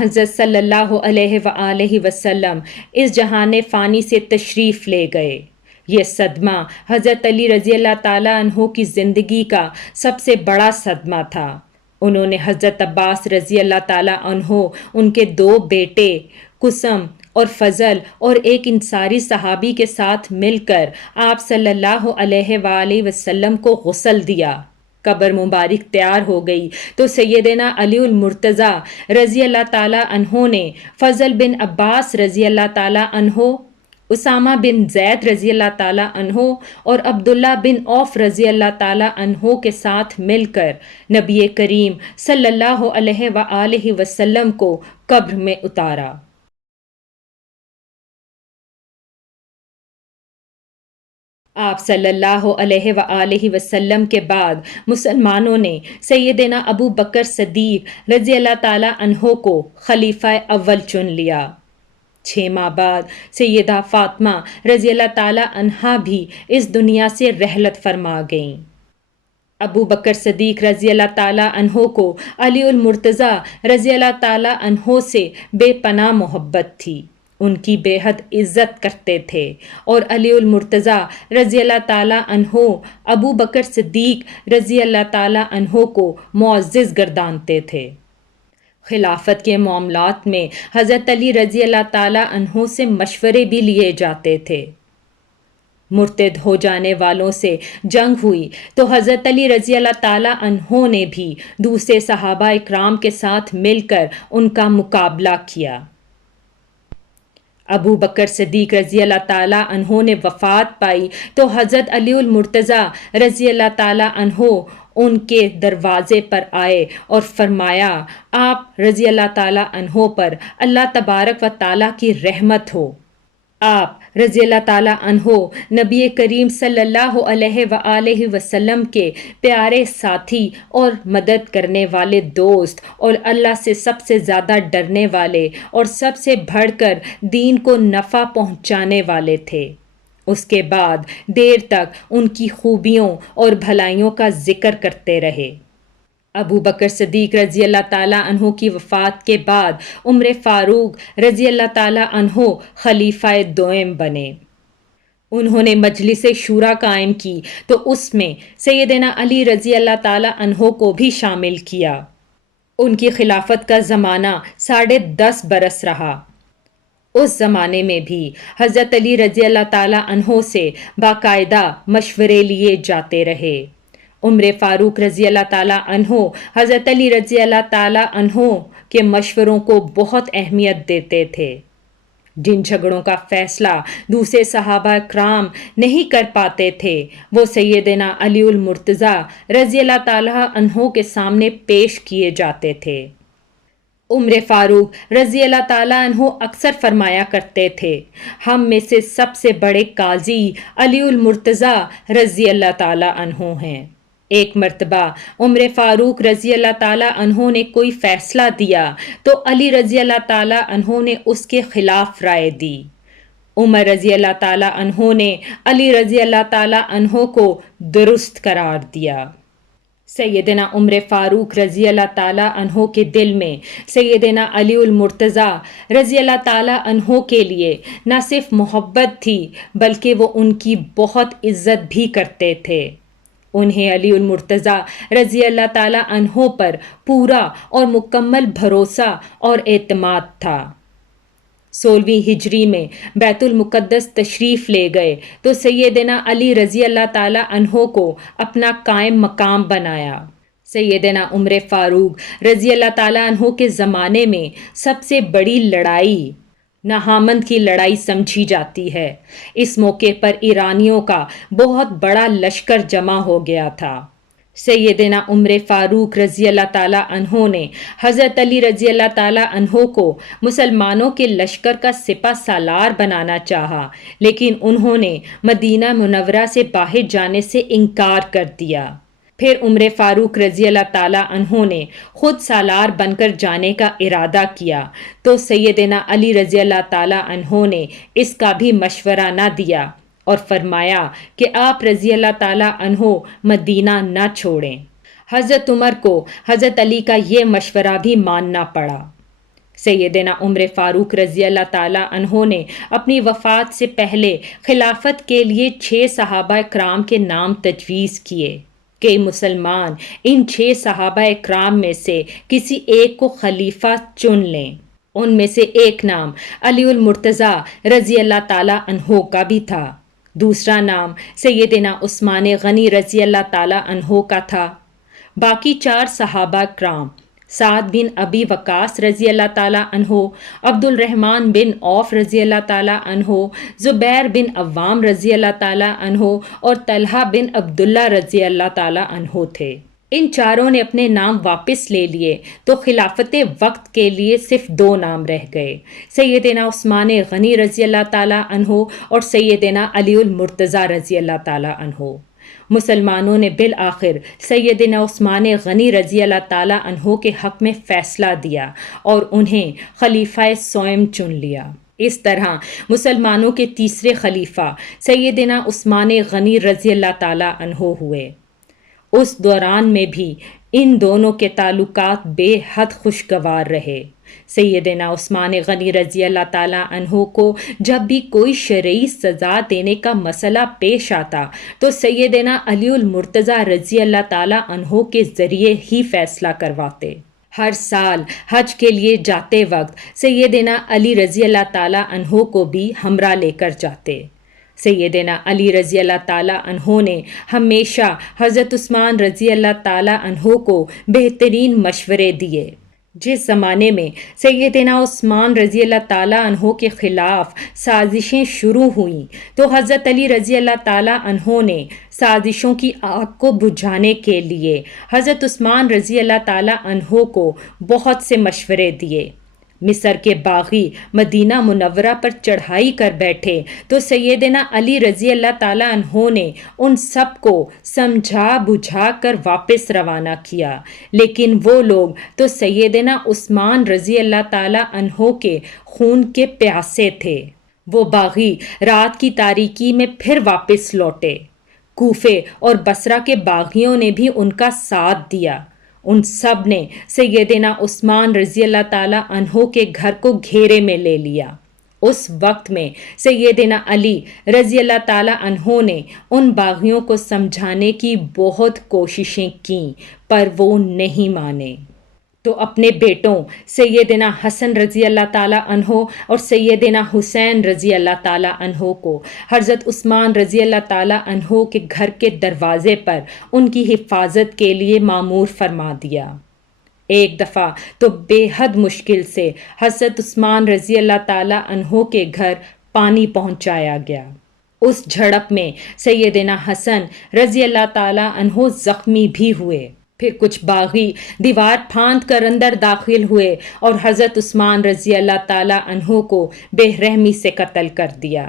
حضرت صلی اللہ علیہ وآلہ وسلم اس جہان فانی سے تشریف لے گئے۔ یہ صدمہ حضرت علی رضی اللہ تعالیٰ عنہ کی زندگی کا سب سے بڑا صدمہ تھا۔ انہوں نے حضرت عباس رضی اللہ تعالیٰ عنہ، ان کے 2 بیٹے قسم اور فضل اور ایک انصاری صحابی کے ساتھ مل کر آپ صلی اللہ علیہ وآلہ وسلم کو غسل دیا۔ قبر مبارک تیار ہو گئی تو سیدنا علی المرتضیٰ رضی اللہ تعالیٰ عنہ نے فضل بن عباس رضی اللہ تعالیٰ عنہ، اسامہ بن زید رضی اللہ تعالیٰ عنہ اور عبداللہ بن عوف رضی اللہ تعالیٰ عنہ کے ساتھ مل کر نبی کریم صلی اللہ علیہ وآلہ وسلم کو قبر میں اتارا۔ آپ صلی اللہ علیہ وآلہ وسلم کے بعد مسلمانوں نے سیدنا ابو بکر صدیق رضی اللہ تعالیٰ عنہ کو خلیفہ اول چن لیا۔ 6 ماہ بعد سیدہ فاطمہ رضی اللہ تعالیٰ عنہا بھی اس دنیا سے رحلت فرما گئیں۔ ابو بکر صدیق رضی اللہ تعالیٰ عنہ کو علی المرتضیٰ رضی اللہ تعالیٰ عنہ سے بے پناہ محبت تھی، ان کی بے حد عزت کرتے تھے، اور علی المرتضیٰ رضی اللہ تعالیٰ عنہ ابو بکر صدیق رضی اللہ تعالیٰ عنہ کو معزز گردانتے تھے۔ خلافت کے معاملات میں حضرت علی رضی اللہ تعالیٰ عنہ سے مشورے بھی لیے جاتے تھے۔ مرتد ہو جانے والوں سے جنگ ہوئی تو حضرت علی رضی اللہ تعالیٰ عنہ نے بھی دوسرے صحابہ اکرام کے ساتھ مل کر ان کا مقابلہ کیا۔ ابو بکر صدیق رضی اللہ تعالیٰ عنہ نے وفات پائی تو حضرت علی المرتضیٰ رضی اللہ تعالیٰ عنہ ان کے دروازے پر آئے اور فرمایا، آپ رضی اللہ تعالیٰ عنہ پر اللہ تبارک و تعالیٰ کی رحمت ہو۔ آپ رضی اللہ تعالیٰ عنہ نبی کریم صلی اللہ علیہ وآلہ وسلم کے پیارے ساتھی اور مدد کرنے والے دوست، اور اللہ سے سب سے زیادہ ڈرنے والے اور سب سے بڑھ کر دین کو نفع پہنچانے والے تھے۔ اس کے بعد دیر تک ان کی خوبیوں اور بھلائیوں کا ذکر کرتے رہے۔ ابو بکر صدیق رضی اللہ تعالیٰ عنہ کی وفات کے بعد عمر فاروق رضی اللہ تعالیٰ عنہ خلیفہ دوم بنے۔ انہوں نے مجلس شورا قائم کی تو اس میں سیدنا علی رضی اللہ تعالیٰ عنہ کو بھی شامل کیا۔ ان کی خلافت کا زمانہ 10.5 برس رہا۔ اس زمانے میں بھی حضرت علی رضی اللہ تعالیٰ عنہ سے باقاعدہ مشورے لیے جاتے رہے۔ عمر فاروق رضی اللہ تعالیٰ عنہ حضرت علی رضی اللہ تعالیٰ عنہ کے مشوروں کو بہت اہمیت دیتے تھے۔ جن جھگڑوں کا فیصلہ دوسرے صحابہ کرام نہیں کر پاتے تھے وہ سیدنا علی المرتضیٰ رضی اللہ تعالیٰ عنہ کے سامنے پیش کیے جاتے تھے۔ عمر فاروق رضی اللہ تعالیٰ عنہ اکثر فرمایا کرتے تھے، ہم میں سے سب سے بڑے قاضی علی المرتضیٰ رضی اللہ تعالیٰ عنہ ہیں۔ ایک مرتبہ عمر فاروق رضی اللہ تعالیٰ عنہ نے کوئی فیصلہ دیا تو علی رضی اللہ تعالیٰ عنہ نے اس کے خلاف رائے دی۔ عمر رضی اللہ تعالیٰ عنہ نے علی رضی اللہ تعالیٰ عنہ کو درست قرار دیا۔ سیدنا عمر فاروق رضی اللہ تعالیٰ عنہ کے دل میں سیدنا علی المرتضیٰ رضی اللہ تعالیٰ عنہ کے لیے نہ صرف محبت تھی بلکہ وہ ان کی بہت عزت بھی کرتے تھے۔ انہیں علی المرتضیٰ رضی اللہ تعالیٰ عنہ پر پورا اور مکمل بھروسہ اور اعتماد تھا۔ 16ویں ہجری میں بیت المقدس تشریف لے گئے تو سیدنا علی رضی اللہ تعالیٰ عنہ کو اپنا قائم مقام بنایا۔ سیدنا عمر فاروق رضی اللہ تعالیٰ عنہ کے زمانے میں سب سے بڑی لڑائی نہامند کی لڑائی سمجھی جاتی ہے۔ اس موقع پر ایرانیوں کا بہت بڑا لشکر جمع ہو گیا تھا۔ سیدنا عمر فاروق رضی اللہ تعالیٰ عنہ نے حضرت علی رضی اللہ تعالیٰ عنہ کو مسلمانوں کے لشکر کا سپہ سالار بنانا چاہا، لیکن انہوں نے مدینہ منورہ سے باہر جانے سے انکار کر دیا۔ پھر عمر فاروق رضی اللہ تعالیٰ عنہ نے خود سالار بن کر جانے کا ارادہ کیا تو سیدنا علی رضی اللہ تعالیٰ عنہ نے اس کا بھی مشورہ نہ دیا اور فرمایا کہ آپ رضی اللہ تعالیٰ عنہ مدینہ نہ چھوڑیں۔ حضرت عمر کو حضرت علی کا یہ مشورہ بھی ماننا پڑا۔ سیدنا عمر فاروق رضی اللہ تعالیٰ عنہ نے اپنی وفات سے پہلے خلافت کے لیے 6 صحابہ کرام کے نام تجویز کیے کہ مسلمان ان 6 صحابہ کرام میں سے کسی ایک کو خلیفہ چن لیں۔ ان میں سے ایک نام علی المرتضیٰ رضی اللہ تعالیٰ عنہ کا بھی تھا، دوسرا نام سیدنا عثمان غنی رضی اللہ تعالیٰ عنہ کا تھا۔ باقی 4 صحابہ کرام سعد بن ابی وقاص رضی اللہ تعالیٰ عنہ، عبد الرحمن بن عوف رضی اللہ تعالیٰ عنہ، زبیر بن عوام رضی اللہ تعالیٰ عنہ اور طلحہ بن عبداللہ رضی اللہ تعالیٰ عنہ تھے۔ ان چاروں نے اپنے نام واپس لے لیے تو خلافت وقت کے لیے صرف 2 نام رہ گئے، سیدنا عثمان غنی رضی اللہ تعالیٰ عنہ اور سیدنا علی المرتضیٰ رضی اللہ تعالیٰ عنہ۔ مسلمانوں نے بالآخر سیدنا عثمان غنی رضی اللہ تعالیٰ عنہ کے حق میں فیصلہ دیا اور انہیں خلیفہ سوئم چن لیا۔ اس طرح مسلمانوں کے تیسرے خلیفہ سیدنا عثمان غنی رضی اللہ تعالیٰ عنہ ہوئے۔ اس دوران میں بھی ان دونوں کے تعلقات بے حد خوشگوار رہے۔ سیدنا عثمان غنی رضی اللہ تعالیٰ عنہ کو جب بھی کوئی شرعی سزا دینے کا مسئلہ پیش آتا تو سیدنا علی المرتضیٰ رضی اللہ تعالیٰ عنہ کے ذریعے ہی فیصلہ کرواتے۔ ہر سال حج کے لیے جاتے وقت سیدنا علی رضی اللہ تعالیٰ عنہ کو بھی ہمراہ لے کر جاتے۔ سیدنا علی رضی اللہ تعالیٰ عنہ نے ہمیشہ حضرت عثمان رضی اللہ تعالیٰ عنہ کو بہترین مشورے دیے۔ جس زمانے میں سیدنا عثمان رضی اللہ تعالیٰ عنہ کے خلاف سازشیں شروع ہوئیں تو حضرت علی رضی اللہ تعالیٰ عنہ نے سازشوں کی آگ کو بجھانے کے لیے حضرت عثمان رضی اللہ تعالیٰ عنہ کو بہت سے مشورے دیے۔ مصر کے باغی مدینہ منورہ پر چڑھائی کر بیٹھے تو سیدنا علی رضی اللہ تعالیٰ عنہ نے ان سب کو سمجھا بجھا کر واپس روانہ کیا، لیکن وہ لوگ تو سیدنا عثمان رضی اللہ تعالیٰ عنہ کے خون کے پیاسے تھے۔ وہ باغی رات کی تاریکی میں پھر واپس لوٹے۔ کوفے اور بصرہ کے باغیوں نے بھی ان کا ساتھ دیا۔ ان سب نے سیدنا عثمان رضی اللہ تعالیٰ عنہ کے گھر کو گھیرے میں لے لیا۔ اس وقت میں سیدنا علی رضی اللہ تعالیٰ عنہ نے ان باغیوں کو سمجھانے کی بہت کوششیں کیں پر وہ نہیں مانے، تو اپنے بیٹوں سیدنا حسن رضی اللہ تعالیٰ عنہ اور سیدنا حسین رضی اللہ تعالیٰ عنہ کو حضرت عثمان رضی اللہ تعالیٰ عنہ کے گھر کے دروازے پر ان کی حفاظت کے لیے مامور فرما دیا۔ ایک دفعہ تو بے حد مشکل سے حضرت عثمان رضی اللہ تعالیٰ عنہ کے گھر پانی پہنچایا گیا۔ اس جھڑپ میں سیدنا حسن رضی اللہ تعالیٰ عنہ زخمی بھی ہوئے۔ پھر کچھ باغی دیوار پھاند کر اندر داخل ہوئے اور حضرت عثمان رضی اللہ تعالیٰ عنہ کو بے رحمی سے قتل کر دیا۔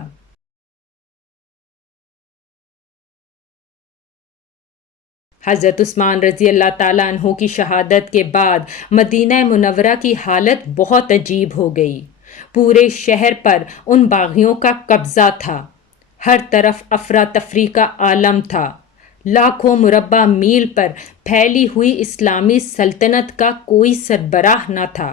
حضرت عثمان رضی اللہ تعالیٰ عنہ کی شہادت کے بعد مدینہ منورہ کی حالت بہت عجیب ہو گئی۔ پورے شہر پر ان باغیوں کا قبضہ تھا۔ ہر طرف افراتفری کا عالم تھا۔ لاکھوں مربع میل پر پھیلی ہوئی اسلامی سلطنت کا کوئی سربراہ نہ تھا۔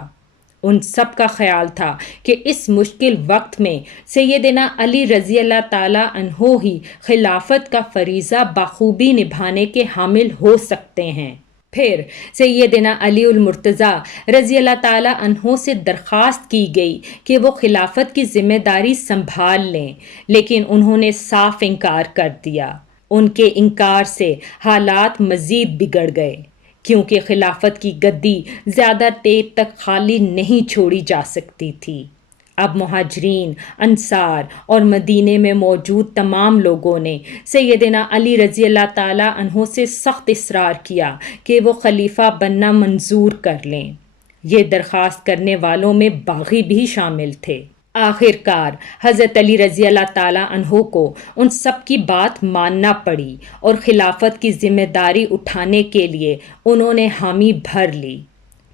ان سب کا خیال تھا کہ اس مشکل وقت میں سیدنا علی رضی اللہ تعالیٰ عنہ ہی خلافت کا فریضہ بخوبی نبھانے کے حامل ہو سکتے ہیں۔ پھر سیدنا علی المرتضیٰ رضی اللہ تعالیٰ عنہ سے درخواست کی گئی کہ وہ خلافت کی ذمہ داری سنبھال لیں، لیکن انہوں نے صاف انکار کر دیا۔ ان کے انکار سے حالات مزید بگڑ گئے، کیونکہ خلافت کی گدی زیادہ دیر تک خالی نہیں چھوڑی جا سکتی تھی۔ اب مہاجرین، انصار اور مدینے میں موجود تمام لوگوں نے سیدنا علی رضی اللہ تعالیٰ عنہ سے سخت اصرار کیا کہ وہ خلیفہ بننا منظور کر لیں۔ یہ درخواست کرنے والوں میں باغی بھی شامل تھے۔ آخر کار حضرت علی رضی اللہ تعالیٰ عنہ کو ان سب کی بات ماننا پڑی اور خلافت کی ذمہ داری اٹھانے کے لیے انہوں نے حامی بھر لی۔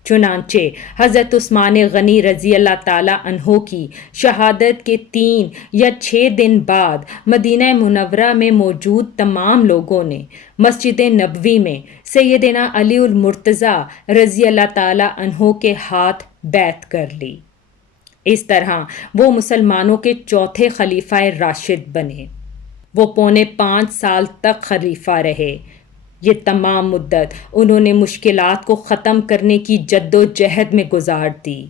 چنانچہ حضرت عثمان غنی رضی اللہ تعالیٰ عنہ کی شہادت کے 3 یا 6 دن بعد مدینہ منورہ میں موجود تمام لوگوں نے مسجد نبوی میں سیدنا علی المرتضیٰ رضی اللہ تعالیٰ عنہ کے ہاتھ بیعت کر لی۔ اس طرح وہ مسلمانوں کے چوتھے خلیفہ راشد بنے۔ وہ 4.25 سال تک خلیفہ رہے۔ یہ تمام مدت انہوں نے مشکلات کو ختم کرنے کی جد و جہد میں گزار دی۔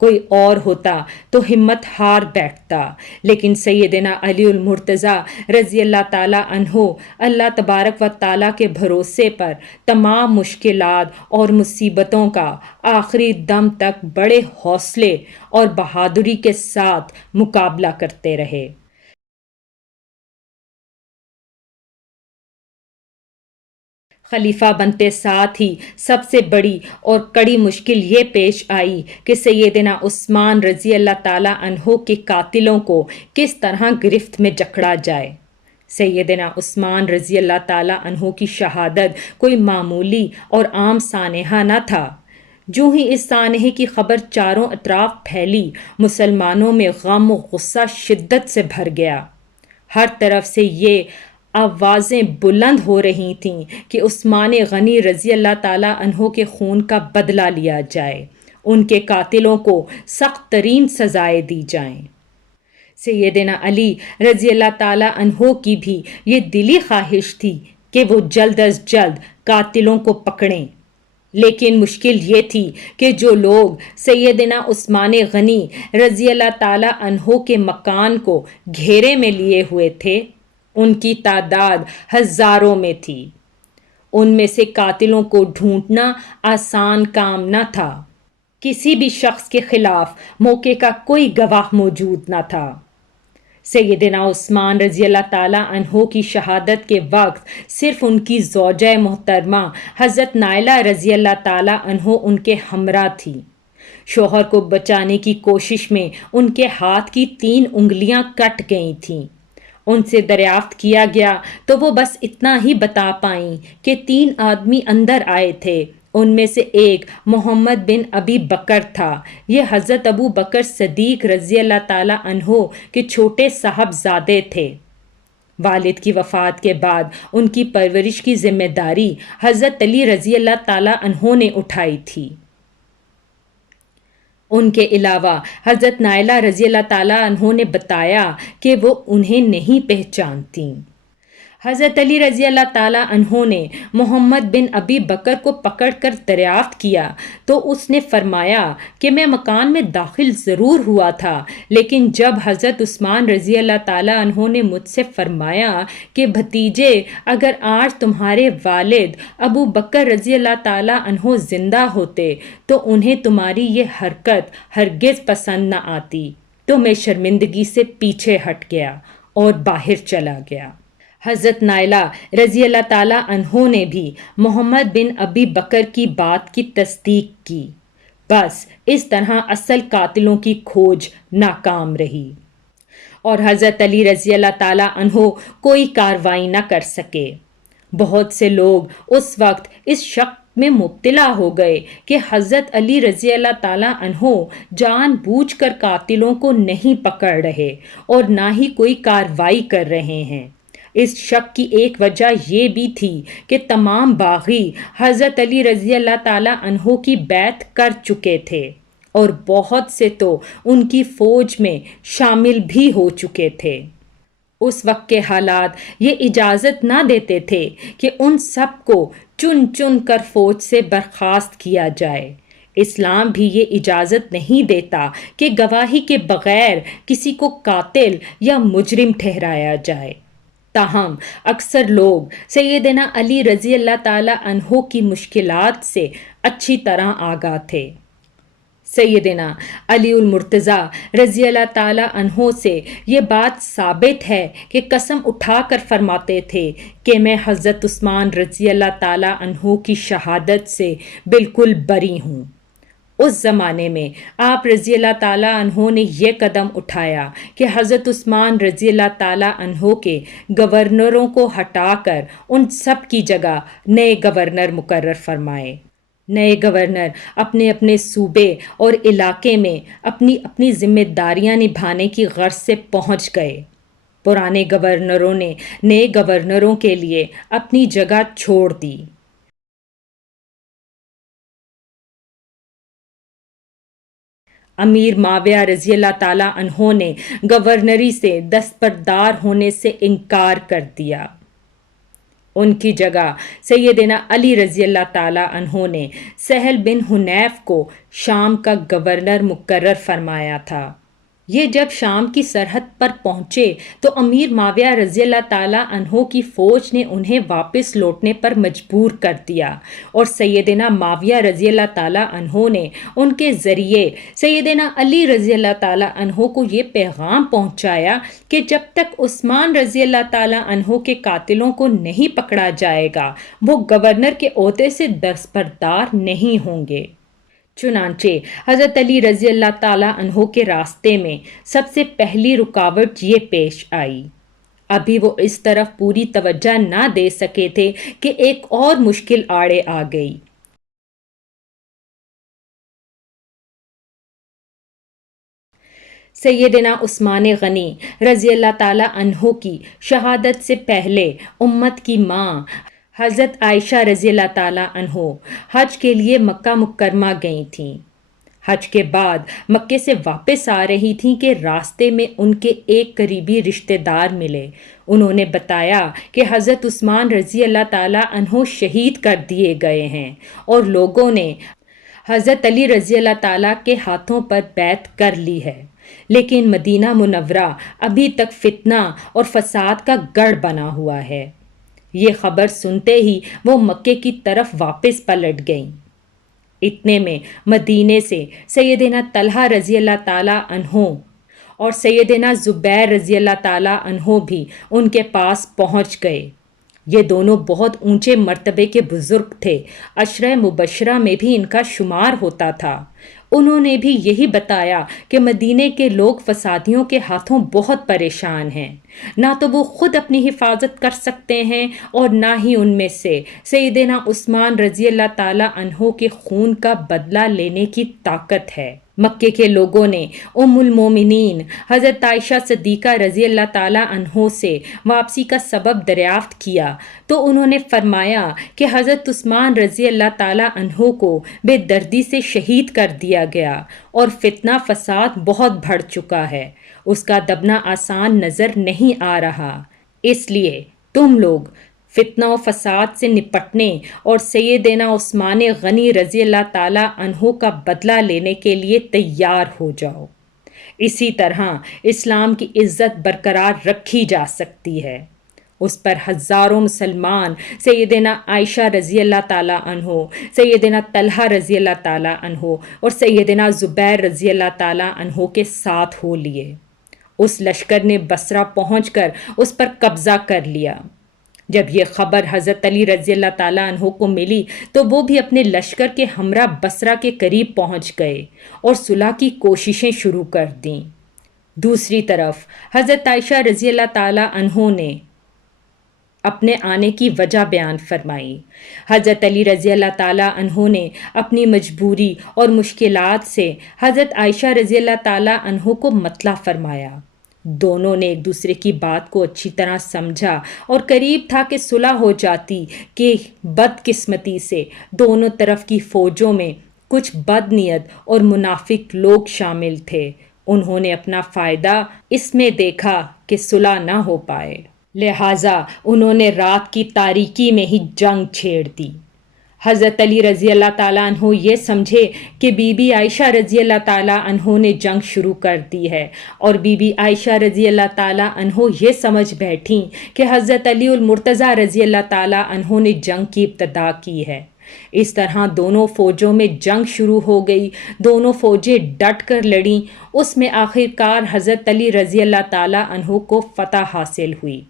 کوئی اور ہوتا تو ہمت ہار بیٹھتا، لیکن سیدنا علی المرتضیٰ رضی اللہ تعالیٰ عنہ اللہ تبارک و تعالیٰ کے بھروسے پر تمام مشکلات اور مصیبتوں کا آخری دم تک بڑے حوصلے اور بہادری کے ساتھ مقابلہ کرتے رہے۔ خلیفہ بنتے ساتھ ہی سب سے بڑی اور کڑی مشکل یہ پیش آئی کہ سیدنا عثمان رضی اللہ تعالیٰ عنہ کے قاتلوں کو کس طرح گرفت میں جکڑا جائے۔ سیدنا عثمان رضی اللہ تعالیٰ عنہ کی شہادت کوئی معمولی اور عام سانحہ نہ تھا۔ جو ہی اس سانحے کی خبر چاروں اطراف پھیلی، مسلمانوں میں غم و غصہ شدت سے بھر گیا۔ ہر طرف سے یہ آوازیں بلند ہو رہی تھیں کہ عثمان غنی رضی اللہ تعالیٰ عنہ کے خون کا بدلہ لیا جائے، ان کے قاتلوں کو سخت ترین سزائیں دی جائیں۔ سیدنا علی رضی اللہ تعالیٰ عنہ کی بھی یہ دلی خواہش تھی کہ وہ جلد از جلد قاتلوں کو پکڑیں، لیکن مشکل یہ تھی کہ جو لوگ سیدنا عثمان غنی رضی اللہ تعالیٰ عنہ کے مکان کو گھیرے میں لیے ہوئے تھے، ان کی تعداد ہزاروں میں تھی۔ ان میں سے قاتلوں کو ڈھونڈنا آسان کام نہ تھا۔ کسی بھی شخص کے خلاف موقع کا کوئی گواہ موجود نہ تھا۔ سیدنا عثمان رضی اللہ تعالیٰ عنہ کی شہادت کے وقت صرف ان کی زوجہ محترمہ حضرت نائلہ رضی اللہ تعالیٰ عنہ ان کے ہمراہ تھی۔ شوہر کو بچانے کی کوشش میں ان کے ہاتھ کی 3 انگلیاں کٹ گئی تھیں۔ ان سے دریافت کیا گیا تو وہ بس اتنا ہی بتا پائیں کہ 3 آدمی اندر آئے تھے، ان میں سے ایک محمد بن ابی بکر تھا۔ یہ حضرت ابو بکر صدیق رضی اللہ تعالیٰ عنہ کے چھوٹے صاحبزادے تھے۔ والد کی وفات کے بعد ان کی پرورش کی ذمہ داری حضرت علی رضی اللہ تعالیٰ عنہ نے اٹھائی تھی۔ ان کے علاوہ حضرت نائلہ رضی اللہ تعالیٰ عنہ نے بتایا کہ وہ انہیں نہیں پہچانتیں۔ حضرت علی رضی اللہ تعالیٰ عنہ نے محمد بن ابی بکر کو پکڑ کر دریافت کیا تو اس نے فرمایا کہ میں مکان میں داخل ضرور ہوا تھا، لیکن جب حضرت عثمان رضی اللہ تعالیٰ عنہ نے مجھ سے فرمایا کہ بھتیجے، اگر آج تمہارے والد ابو بکر رضی اللہ تعالیٰ عنہ زندہ ہوتے تو انہیں تمہاری یہ حرکت ہرگز پسند نہ آتی، تو میں شرمندگی سے پیچھے ہٹ گیا اور باہر چلا گیا۔ حضرت نائلہ رضی اللہ تعالیٰ عنہ نے بھی محمد بن ابی بکر کی بات کی تصدیق کی۔ بس اس طرح اصل قاتلوں کی کھوج ناکام رہی اور حضرت علی رضی اللہ تعالیٰ عنہ کوئی کارروائی نہ کر سکے۔ بہت سے لوگ اس وقت اس شک میں مبتلا ہو گئے کہ حضرت علی رضی اللہ تعالیٰ عنہ جان بوجھ کر قاتلوں کو نہیں پکڑ رہے اور نہ ہی کوئی کارروائی کر رہے ہیں۔ اس شک کی ایک وجہ یہ بھی تھی کہ تمام باغی حضرت علی رضی اللہ تعالیٰ عنہ کی بیعت کر چکے تھے اور بہت سے تو ان کی فوج میں شامل بھی ہو چکے تھے۔ اس وقت کے حالات یہ اجازت نہ دیتے تھے کہ ان سب کو چن چن کر فوج سے برخاست کیا جائے۔ اسلام بھی یہ اجازت نہیں دیتا کہ گواہی کے بغیر کسی کو قاتل یا مجرم ٹھہرایا جائے۔ تاہم اکثر لوگ سیدنا علی رضی اللہ تعالیٰ عنہ کی مشکلات سے اچھی طرح آگاہ تھے۔ سیدنا علی المرتضیٰ رضی اللہ تعالیٰ عنہ سے یہ بات ثابت ہے کہ قسم اٹھا کر فرماتے تھے کہ میں حضرت عثمان رضی اللہ تعالیٰ عنہ کی شہادت سے بالکل بری ہوں۔ اس زمانے میں آپ رضی اللہ تعالیٰ عنہ نے یہ قدم اٹھایا کہ حضرت عثمان رضی اللہ تعالیٰ عنہ کے گورنروں کو ہٹا کر ان سب کی جگہ نئے گورنر مقرر فرمائے۔ نئے گورنر اپنے اپنے صوبے اور علاقے میں اپنی اپنی ذمہ داریاں نبھانے کی غرض سے پہنچ گئے۔ پرانے گورنروں نے نئے گورنروں کے لیے اپنی جگہ چھوڑ دی۔ امیر معاویہ رضی اللہ تعالیٰ عنہ نے گورنری سے دستبردار ہونے سے انکار کر دیا۔ ان کی جگہ سیدنا علی رضی اللہ تعالیٰ عنہ نے سہل بن حنیف کو شام کا گورنر مقرر فرمایا تھا۔ یہ جب شام کی سرحد پر پہنچے تو امیر معاویہ رضی اللہ تعالیٰ عنہ کی فوج نے انہیں واپس لوٹنے پر مجبور کر دیا اور سیدنا معاویہ رضی اللہ تعالیٰ عنہ نے ان کے ذریعے سیدنا علی رضی اللہ تعالیٰ عنہ کو یہ پیغام پہنچایا کہ جب تک عثمان رضی اللہ تعالیٰ عنہ کے قاتلوں کو نہیں پکڑا جائے گا وہ گورنر کے عہدے سے دستبردار نہیں ہوں گے۔ چنانچہ حضرت علی رضی اللہ تعالیٰ عنہ کے راستے میں سب سے پہلی رکاوٹ یہ پیش آئی۔ ابھی وہ اس طرف پوری توجہ نہ دے سکے تھے کہ ایک اور مشکل آڑے آ گئی۔ سیدنا عثمان غنی رضی اللہ تعالی عنہ کی شہادت سے پہلے امت کی ماں حضرت عائشہ رضی اللہ تعالی عنہ حج کے لیے مکہ مکرمہ گئی تھیں۔ حج کے بعد مکے سے واپس آ رہی تھیں کہ راستے میں ان کے ایک قریبی رشتہ دار ملے۔ انہوں نے بتایا کہ حضرت عثمان رضی اللہ تعالی عنہ شہید کر دیے گئے ہیں اور لوگوں نے حضرت علی رضی اللہ تعالیٰ کے ہاتھوں پر بیعت کر لی ہے، لیکن مدینہ منورہ ابھی تک فتنہ اور فساد کا گڑھ بنا ہوا ہے۔ یہ خبر سنتے ہی وہ مکے کی طرف واپس پلٹ گئیں۔ اتنے میں مدینے سے سیدنا طلحہ رضی اللہ تعالیٰ عنہ اور سیدنا زبیر رضی اللہ تعالیٰ عنہ بھی ان کے پاس پہنچ گئے۔ یہ دونوں بہت اونچے مرتبے کے بزرگ تھے، عشرہ مبشرہ میں بھی ان کا شمار ہوتا تھا۔ انہوں نے بھی یہی بتایا کہ مدینے کے لوگ فسادیوں کے ہاتھوں بہت پریشان ہیں، نہ تو وہ خود اپنی حفاظت کر سکتے ہیں اور نہ ہی ان میں سے سیدنا عثمان رضی اللہ تعالی عنہ کے خون کا بدلہ لینے کی طاقت ہے۔ مکے کے لوگوں نے ام المومنین حضرت عائشہ صدیقہ رضی اللہ تعالی عنہ سے واپسی کا سبب دریافت کیا تو انہوں نے فرمایا کہ حضرت عثمان رضی اللہ تعالی عنہ کو بے دردی سے شہید کر دیا گیا اور فتنہ فساد بہت بڑھ چکا ہے، اس کا دبنا آسان نظر نہیں آ رہا، اس لیے تم لوگ فتنہ و فساد سے نپٹنے اور سیدنا عثمان غنی رضی اللہ تعالی عنہ کا بدلہ لینے کے لیے تیار ہو جاؤ۔ اسی طرح اسلام کی عزت برقرار رکھی جا سکتی ہے۔ اس پر ہزاروں مسلمان سیدنا عائشہ رضی اللہ تعالی عنہ، سیدنا طلحہ رضی اللہ تعالی عنہ اور سیدنا زبیر رضی اللہ تعالی عنہ کے ساتھ ہو لیے۔ اس لشکر نے بصرہ پہنچ کر اس پر قبضہ کر لیا۔ جب یہ خبر حضرت علی رضی اللہ تعالیٰ عنہ کو ملی تو وہ بھی اپنے لشکر کے ہمراہ بصرہ کے قریب پہنچ گئے اور صلح کی کوششیں شروع کر دیں۔ دوسری طرف حضرت عائشہ رضی اللہ تعالیٰ عنہ نے اپنے آنے کی وجہ بیان فرمائی۔ حضرت علی رضی اللہ تعالیٰ عنہ نے اپنی مجبوری اور مشکلات سے حضرت عائشہ رضی اللہ تعالیٰ عنہ کو مطلع فرمایا۔ دونوں نے ایک دوسرے کی بات کو اچھی طرح سمجھا اور قریب تھا کہ صلح ہو جاتی کہ بدقسمتی سے دونوں طرف کی فوجوں میں کچھ بد نیت اور منافق لوگ شامل تھے۔ انہوں نے اپنا فائدہ اس میں دیکھا کہ صلح نہ ہو پائے، لہٰذا انہوں نے رات کی تاریکی میں ہی جنگ چھیڑ دی۔ حضرت علی رضی اللہ تعالیٰ عنہ یہ سمجھے کہ بی بی عائشہ رضی اللہ تعالیٰ عنہ نے جنگ شروع کر دی ہے، اور بی بی عائشہ رضی اللہ تعالیٰ عنہ یہ سمجھ بیٹھیں کہ حضرت علی المرتضیٰ رضی اللہ تعالیٰ عنہ نے جنگ کی ابتدا کی ہے۔ اس طرح دونوں فوجوں میں جنگ شروع ہو گئی، دونوں فوجیں ڈٹ کر لڑیں، اس میں آخرکار حضرت علی رضی اللہ تعالیٰ عنہ کو فتح حاصل ہوئی۔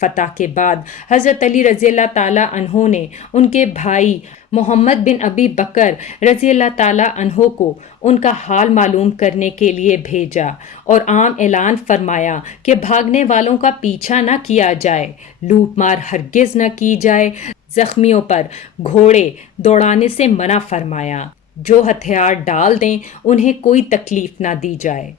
فتح کے بعد حضرت علی رضی اللہ تعالیٰ عنہ نے ان کے بھائی محمد بن ابی بکر رضی اللہ تعالیٰ عنہ کو ان کا حال معلوم کرنے کے لیے بھیجا اور عام اعلان فرمایا کہ بھاگنے والوں کا پیچھا نہ کیا جائے، لوٹ مار ہرگز نہ کی جائے، زخمیوں پر گھوڑے دوڑانے سے منع فرمایا، جو ہتھیار ڈال دیں انہیں کوئی تکلیف نہ دی جائے۔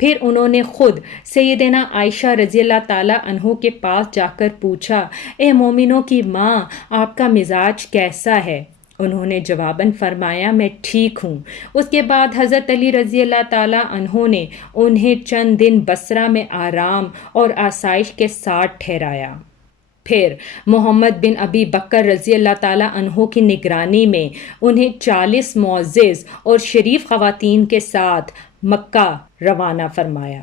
پھر انہوں نے خود سیدنا عائشہ رضی اللہ تعالیٰ عنہ کے پاس جا کر پوچھا، اے مومنوں کی ماں، آپ کا مزاج کیسا ہے؟ انہوں نے جواباً فرمایا، میں ٹھیک ہوں۔ اس کے بعد حضرت علی رضی اللہ تعالیٰ عنہ نے انہیں چند دن بصرہ میں آرام اور آسائش کے ساتھ ٹھہرایا۔ پھر محمد بن ابی بکر رضی اللہ تعالیٰ عنہ کی نگرانی میں انہیں 40 معزز اور شریف خواتین کے ساتھ مکہ روانہ فرمایا۔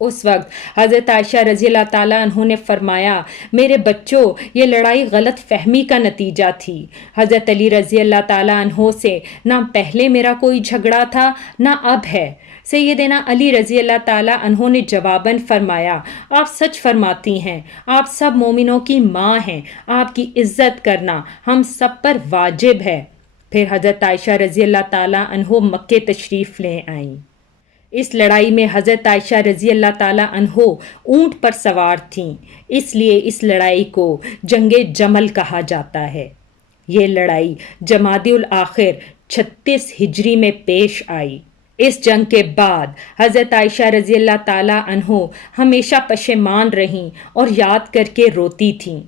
اس وقت حضرت عائشہ رضی اللہ تعالیٰ عنہ نے فرمایا، میرے بچوں، یہ لڑائی غلط فہمی کا نتیجہ تھی۔ حضرت علی رضی اللہ تعالیٰ عنہ سے نہ پہلے میرا کوئی جھگڑا تھا نہ اب ہے۔ سیدنا علی رضی اللہ تعالیٰ عنہ نے جواباً فرمایا، آپ سچ فرماتی ہیں، آپ سب مومنوں کی ماں ہیں، آپ کی عزت کرنا ہم سب پر واجب ہے۔ پھر حضرت عائشہ رضی اللہ تعالیٰ عنہ مکے تشریف لے آئیں۔ اس لڑائی میں حضرت عائشہ رضی اللہ تعالیٰ عنہ اونٹ پر سوار تھیں، اس لیے اس لڑائی کو جنگ جمل کہا جاتا ہے۔ یہ لڑائی جمادی الاخر 36 ہجری میں پیش آئی۔ اس جنگ کے بعد حضرت عائشہ رضی اللہ تعالیٰ عنہ ہمیشہ پشیمان رہیں اور یاد کر کے روتی تھیں۔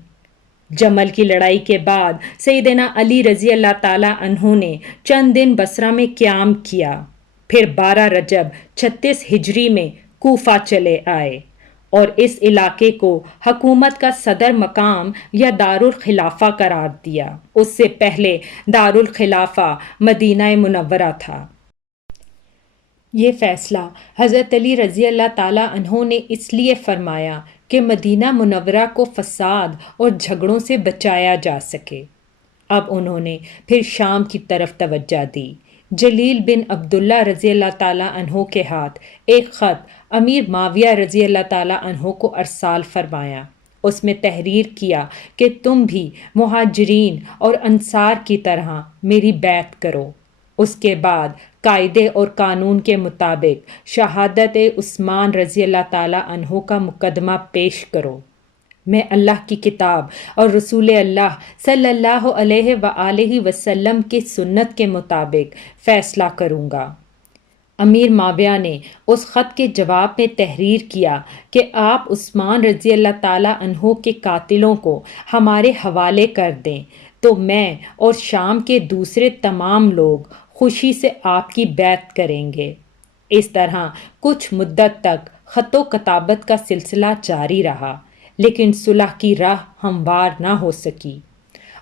جمل کی لڑائی کے بعد سیدنا علی رضی اللہ تعالیٰ عنہ نے چند دن بصرہ میں قیام کیا، پھر 12 رجب 36 ہجری میں کوفہ چلے آئے اور اس علاقے کو حکومت کا صدر مقام یا دارالخلافہ قرار دیا۔ اس سے پہلے دارالخلافہ مدینہ منورہ تھا۔ یہ فیصلہ حضرت علی رضی اللہ تعالیٰ عنہ نے اس لیے فرمایا کہ مدینہ منورہ کو فساد اور جھگڑوں سے بچایا جا سکے۔ اب انہوں نے پھر شام کی طرف توجہ دی۔ جلیل بن عبداللہ رضی اللہ تعالیٰ عنہ کے ہاتھ ایک خط امیر معاویہ رضی اللہ تعالیٰ عنہ کو ارسال فرمایا۔ اس میں تحریر کیا کہ تم بھی مہاجرین اور انصار کی طرح میری بیعت کرو۔ اس کے بعد قاعدے اور قانون کے مطابق شہادت عثمان رضی اللہ تعالیٰ عنہ کا مقدمہ پیش کرو۔ میں اللہ کی کتاب اور رسول اللہ صلی اللہ علیہ وآلہ وسلم کی سنت کے مطابق فیصلہ کروں گا۔ امیر معاویہ نے اس خط کے جواب میں تحریر کیا کہ آپ عثمان رضی اللہ تعالیٰ عنہ کے قاتلوں کو ہمارے حوالے کر دیں تو میں اور شام کے دوسرے تمام لوگ خوشی سے آپ کی بیعت کریں گے۔ اس طرح کچھ مدت تک خط و کتابت کا سلسلہ جاری رہا، لیکن صلح کی راہ ہموار نہ ہو سکی۔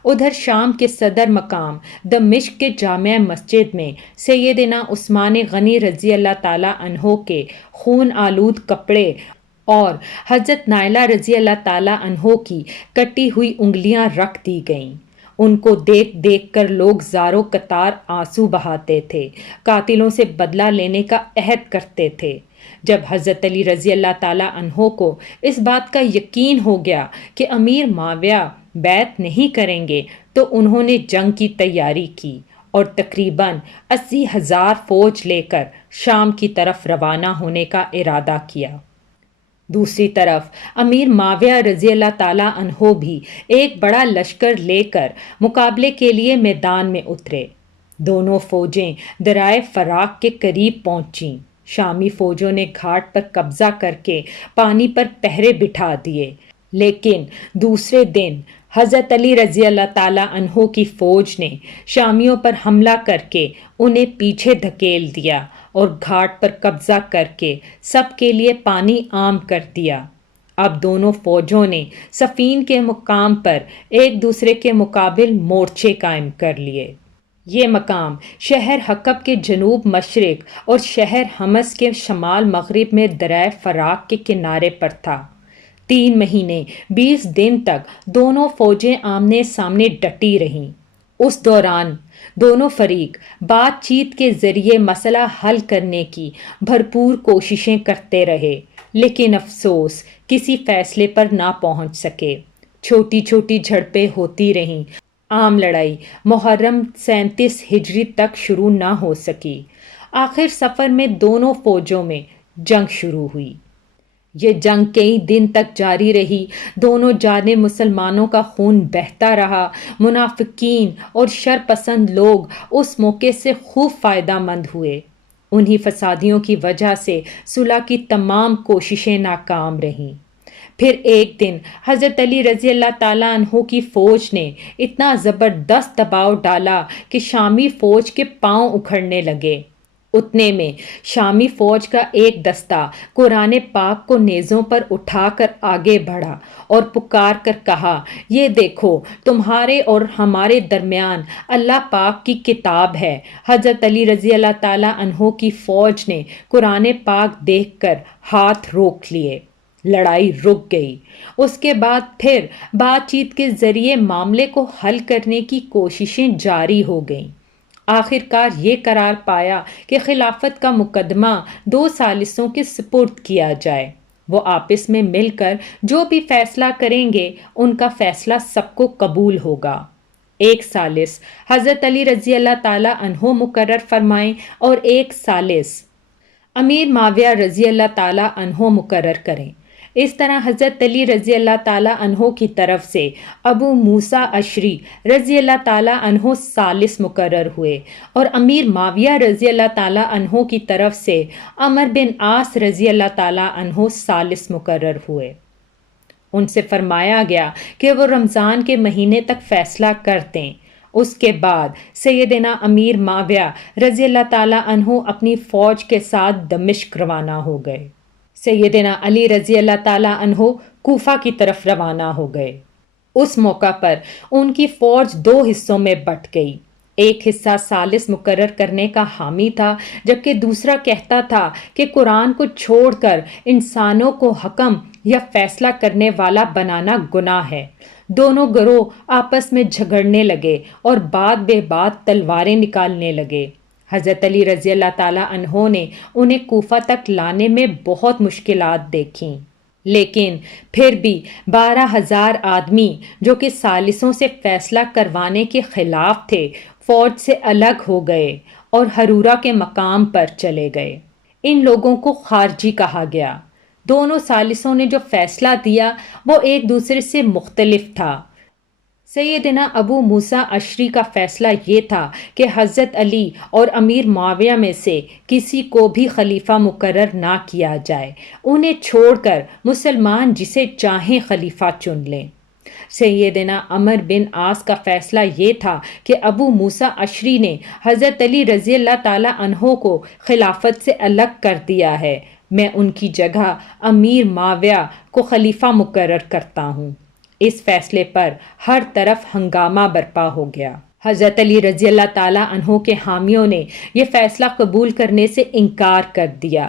ادھر شام کے صدر مقام دمشق کے جامع مسجد میں سیدنا عثمان غنی رضی اللہ تعالیٰ عنہ کے خون آلود کپڑے اور حضرت نائلہ رضی اللہ تعالیٰ عنہ کی کٹی ہوئی انگلیاں رکھ دی گئیں۔ ان کو دیکھ دیکھ کر لوگ زاروں قطار آنسو بہاتے تھے، قاتلوں سے بدلہ لینے کا عہد کرتے تھے۔ جب حضرت علی رضی اللہ تعالیٰ عنہ کو اس بات کا یقین ہو گیا کہ امیر معاویہ بیعت نہیں کریں گے تو انہوں نے جنگ کی تیاری کی اور تقریباً 80,000 فوج لے کر شام کی طرف روانہ ہونے کا ارادہ کیا۔ دوسری طرف امیر معاویہ رضی اللہ تعالیٰ عنہ بھی ایک بڑا لشکر لے کر مقابلے کے لیے میدان میں اترے۔ دونوں فوجیں دریائے فراق کے قریب پہنچیں۔ شامی فوجوں نے گھاٹ پر قبضہ کر کے پانی پر پہرے بٹھا دیے، لیکن دوسرے دن حضرت علی رضی اللہ تعالیٰ عنہ کی فوج نے شامیوں پر حملہ کر کے انہیں پیچھے دھکیل دیا اور گھاٹ پر قبضہ کر کے سب کے لیے پانی عام کر دیا۔ اب دونوں فوجوں نے صفین کے مقام پر ایک دوسرے کے مقابل مورچے قائم کر لیے۔ یہ مقام شہر حقب کے جنوب مشرق اور شہر حمص کے شمال مغرب میں دریائے فراق کے کنارے پر تھا۔ 3 مہینے 20 دن تک دونوں فوجیں آمنے سامنے ڈٹی رہیں۔ اس دوران دونوں فریق بات چیت کے ذریعے مسئلہ حل کرنے کی بھرپور کوششیں کرتے رہے، لیکن افسوس کسی فیصلے پر نہ پہنچ سکے۔ چھوٹی چھوٹی جھڑپیں ہوتی رہیں۔ عام لڑائی محرم 37 ہجری تک شروع نہ ہو سکی۔ آخر سفر میں دونوں فوجوں میں جنگ شروع ہوئی۔ یہ جنگ کئی دن تک جاری رہی۔ دونوں جانب مسلمانوں کا خون بہتا رہا۔ منافقین اور شر پسند لوگ اس موقع سے خوب فائدہ مند ہوئے۔ انہی فسادیوں کی وجہ سے صلح کی تمام کوششیں ناکام رہیں۔ پھر ایک دن حضرت علی رضی اللہ تعالیٰ عنہ کی فوج نے اتنا زبردست دباؤ ڈالا کہ شامی فوج کے پاؤں اکھڑنے لگے۔ اتنے میں شامی فوج کا ایک دستہ قرآن پاک کو نیزوں پر اٹھا کر آگے بڑھا اور پکار کر کہا، یہ دیکھو تمہارے اور ہمارے درمیان اللہ پاک کی کتاب ہے۔ حضرت علی رضی اللہ تعالیٰ عنہ کی فوج نے قرآن پاک دیکھ کر ہاتھ روک لیے۔ لڑائی رک گئی۔ اس کے بعد پھر بات چیت کے ذریعے معاملے کو حل کرنے کی کوششیں جاری ہو گئیں۔ آخر کار یہ قرار پایا کہ خلافت کا مقدمہ 2 ثالثوں کے سپرد کیا جائے۔ وہ آپس میں مل کر جو بھی فیصلہ کریں گے ان کا فیصلہ سب کو قبول ہوگا۔ ایک ثالث حضرت علی رضی اللہ تعالیٰ عنہ مقرر فرمائیں اور ایک ثالث امیر معاویہ رضی اللہ تعالیٰ عنہ مقرر کریں۔ اس طرح حضرت علی رضی اللہ تعالیٰ عنہ کی طرف سے ابو موسیٰ اشری رضی اللہ تعالیٰ عنہ ثالث مقرر ہوئے، اور امیر معاویہ رضی اللہ تعالیٰ عنہ کی طرف سے عمر بن عاص رضی اللہ تعالیٰ عنہ ثالث مقرر ہوئے۔ ان سے فرمایا گیا کہ وہ رمضان کے مہینے تک فیصلہ کر دیں۔ اس کے بعد سیدنا امیر معاویہ رضی اللہ تعالیٰ عنہ اپنی فوج کے ساتھ دمشق روانہ ہو گئے۔ سیدنا علی رضی اللہ تعالیٰ عنہ کوفہ کی طرف روانہ ہو گئے۔ اس موقع پر ان کی فوج 2 حصوں میں بٹ گئی۔ ایک حصہ ثالث مقرر کرنے کا حامی تھا، جبکہ دوسرا کہتا تھا کہ قرآن کو چھوڑ کر انسانوں کو حکم یا فیصلہ کرنے والا بنانا گناہ ہے۔ دونوں گروہ آپس میں جھگڑنے لگے اور بات بے بات تلواریں نکالنے لگے۔ حضرت علی رضی اللہ تعالیٰ عنہ نے انہیں کوفہ تک لانے میں بہت مشکلات دیکھیں، لیکن پھر بھی 12,000 آدمی جو کہ ثالثوں سے فیصلہ کروانے کے خلاف تھے، فوج سے الگ ہو گئے اور ہرورہ کے مقام پر چلے گئے۔ ان لوگوں کو خارجی کہا گیا۔ دونوں ثالثوں نے جو فیصلہ دیا وہ ایک دوسرے سے مختلف تھا۔ سیدنا ابو موسیٰ اشری کا فیصلہ یہ تھا کہ حضرت علی اور امیر معاویہ میں سے کسی کو بھی خلیفہ مقرر نہ کیا جائے، انہیں چھوڑ کر مسلمان جسے چاہیں خلیفہ چن لیں۔ سیدنا عمر بن عاص کا فیصلہ یہ تھا کہ ابو موسیٰ اشری نے حضرت علی رضی اللہ تعالیٰ عنہ کو خلافت سے الگ کر دیا ہے، میں ان کی جگہ امیر معاویہ کو خلیفہ مقرر کرتا ہوں۔ اس فیصلے پر ہر طرف ہنگامہ برپا ہو گیا۔ حضرت علی رضی اللہ تعالیٰ عنہ کے حامیوں نے یہ فیصلہ قبول کرنے سے انکار کر دیا۔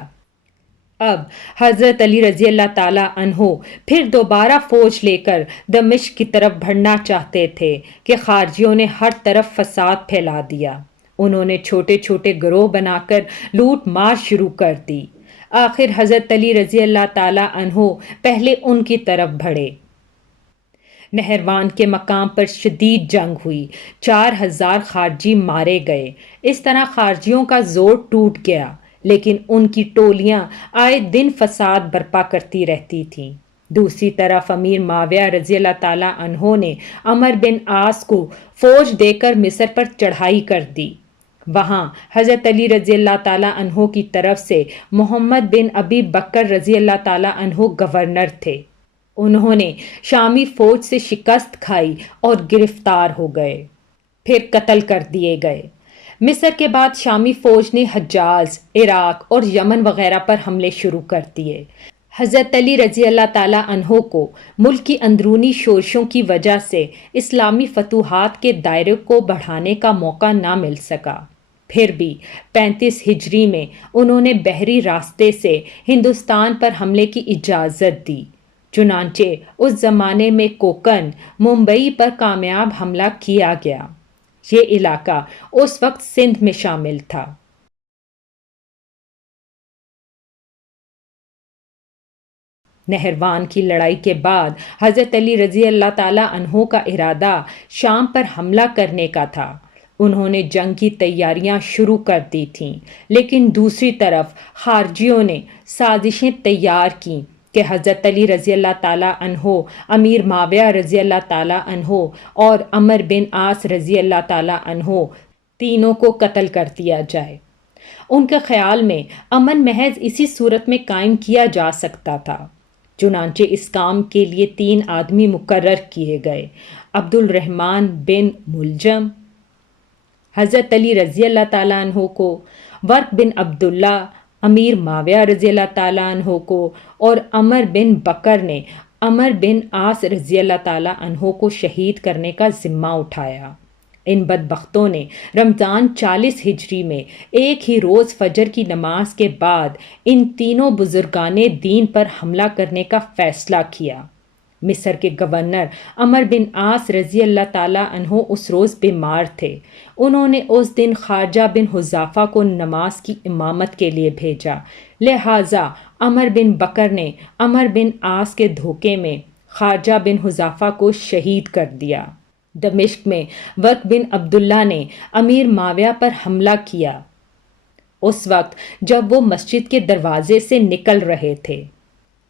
اب حضرت علی رضی اللہ تعالیٰ عنہ پھر دوبارہ فوج لے کر دمشق کی طرف بڑھنا چاہتے تھے کہ خارجیوں نے ہر طرف فساد پھیلا دیا۔ انہوں نے چھوٹے چھوٹے گروہ بنا کر لوٹ مار شروع کر دی۔ آخر حضرت علی رضی اللہ تعالیٰ عنہ پہلے ان کی طرف بڑھے۔ نہروان کے مقام پر شدید جنگ ہوئی، 4,000 خارجی مارے گئے۔ اس طرح خارجیوں کا زور ٹوٹ گیا، لیکن ان کی ٹولیاں آئے دن فساد برپا کرتی رہتی تھیں۔ دوسری طرف امیر معاویہ رضی اللہ تعالیٰ عنہ نے عمر بن عاص کو فوج دے کر مصر پر چڑھائی کر دی۔ وہاں حضرت علی رضی اللہ تعالیٰ عنہ کی طرف سے محمد بن ابی بکر رضی اللہ تعالیٰ عنہ گورنر تھے۔ انہوں نے شامی فوج سے شکست کھائی اور گرفتار ہو گئے، پھر قتل کر دیے گئے۔ مصر کے بعد شامی فوج نے حجاز، عراق اور یمن وغیرہ پر حملے شروع کر دیے۔ حضرت علی رضی اللہ تعالیٰ عنہ کو ملک کی اندرونی شورشوں کی وجہ سے اسلامی فتوحات کے دائرے کو بڑھانے کا موقع نہ مل سکا۔ پھر بھی 35 ہجری میں انہوں نے بحری راستے سے ہندوستان پر حملے کی اجازت دی۔ چنانچہ اس زمانے میں کوکن، ممبئی پر کامیاب حملہ کیا گیا۔ یہ علاقہ اس وقت سندھ میں شامل تھا۔ نہروان کی لڑائی کے بعد حضرت علی رضی اللہ تعالیٰ عنہ کا ارادہ شام پر حملہ کرنے کا تھا۔ انہوں نے جنگ کی تیاریاں شروع کر دی تھیں، لیکن دوسری طرف خارجیوں نے سازشیں تیار کیں کہ حضرت علی رضی اللہ تعالیٰ عنہ، امیر معاویہ رضی اللہ تعالیٰ عنہ اور عمر بن عاص رضی اللہ تعالیٰ عنہ تینوں کو قتل کر دیا جائے۔ ان کے خیال میں امن محض اسی صورت میں قائم کیا جا سکتا تھا۔ چنانچہ اس کام کے لیے 3 آدمی مقرر کیے گئے: عبد الرحمن بن ملجم حضرت علی رضی اللہ تعالیٰ عنہ کو، ورق بن عبداللہ امیر معاویہ رضی اللہ تعالیٰ عنہ کو، اور عمر بن بکر نے عمر بن عاص رضی اللہ تعالیٰ عنہ کو شہید کرنے کا ذمہ اٹھایا۔ ان بدبختوں نے رمضان 40 ہجری میں ایک ہی روز فجر کی نماز کے بعد ان تینوں بزرگان دین پر حملہ کرنے کا فیصلہ کیا۔ مصر کے گورنر عمر بن عاص رضی اللہ تعالیٰ عنہ اس روز بیمار تھے۔ انہوں نے اس دن خارجہ بن حذافہ کو نماز کی امامت کے لیے بھیجا، لہٰذا عمر بن بکر نے عمر بن عاص کے دھوکے میں خارجہ بن حذافہ کو شہید کر دیا۔ دمشق میں ورق بن عبداللہ نے امیر معاویہ پر حملہ کیا، اس وقت جب وہ مسجد کے دروازے سے نکل رہے تھے۔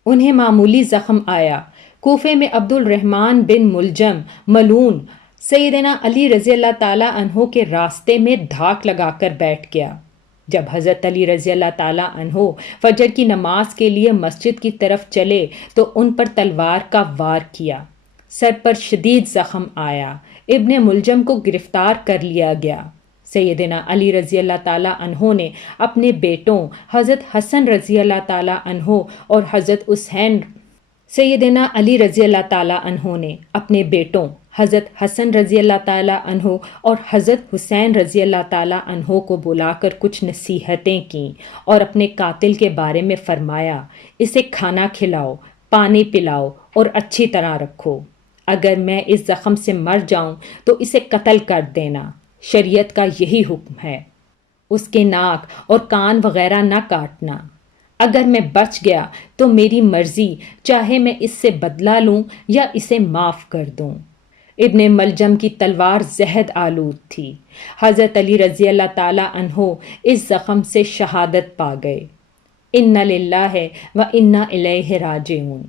انہیں معمولی زخم آیا۔ کوفے میں عبد الرحمن بن ملجم ملعون سیدنا علی رضی اللہ تعالیٰ عنہ کے راستے میں دھاک لگا کر بیٹھ گیا۔ جب حضرت علی رضی اللہ تعالیٰ عنہ فجر کی نماز کے لیے مسجد کی طرف چلے تو ان پر تلوار کا وار کیا۔ سر پر شدید زخم آیا۔ ابن ملجم کو گرفتار کر لیا گیا۔ سیدنا علی رضی اللہ تعالیٰ عنہ نے اپنے بیٹوں حضرت حسن رضی اللہ تعالیٰ عنہ اور حضرت حسین سیدنا علی رضی اللہ تعالیٰ عنہ نے اپنے بیٹوں حضرت حسن رضی اللہ تعالیٰ عنہ اور حضرت حسین رضی اللہ تعالیٰ عنہ کو بلا کر کچھ نصیحتیں کیں اور اپنے قاتل کے بارے میں فرمایا، اسے کھانا کھلاؤ، پانی پلاؤ اور اچھی طرح رکھو۔ اگر میں اس زخم سے مر جاؤں تو اسے قتل کر دینا، شریعت کا یہی حکم ہے۔ اس کے ناک اور کان وغیرہ نہ کاٹنا۔ اگر میں بچ گیا تو میری مرضی، چاہے میں اس سے بدلہ لوں یا اسے معاف کر دوں۔ ابن ملجم کی تلوار زہد آلود تھی۔ حضرت علی رضی اللہ تعالیٰ عنہ اس زخم سے شہادت پا گئے۔ انا للہ و انا الیہ راجعون۔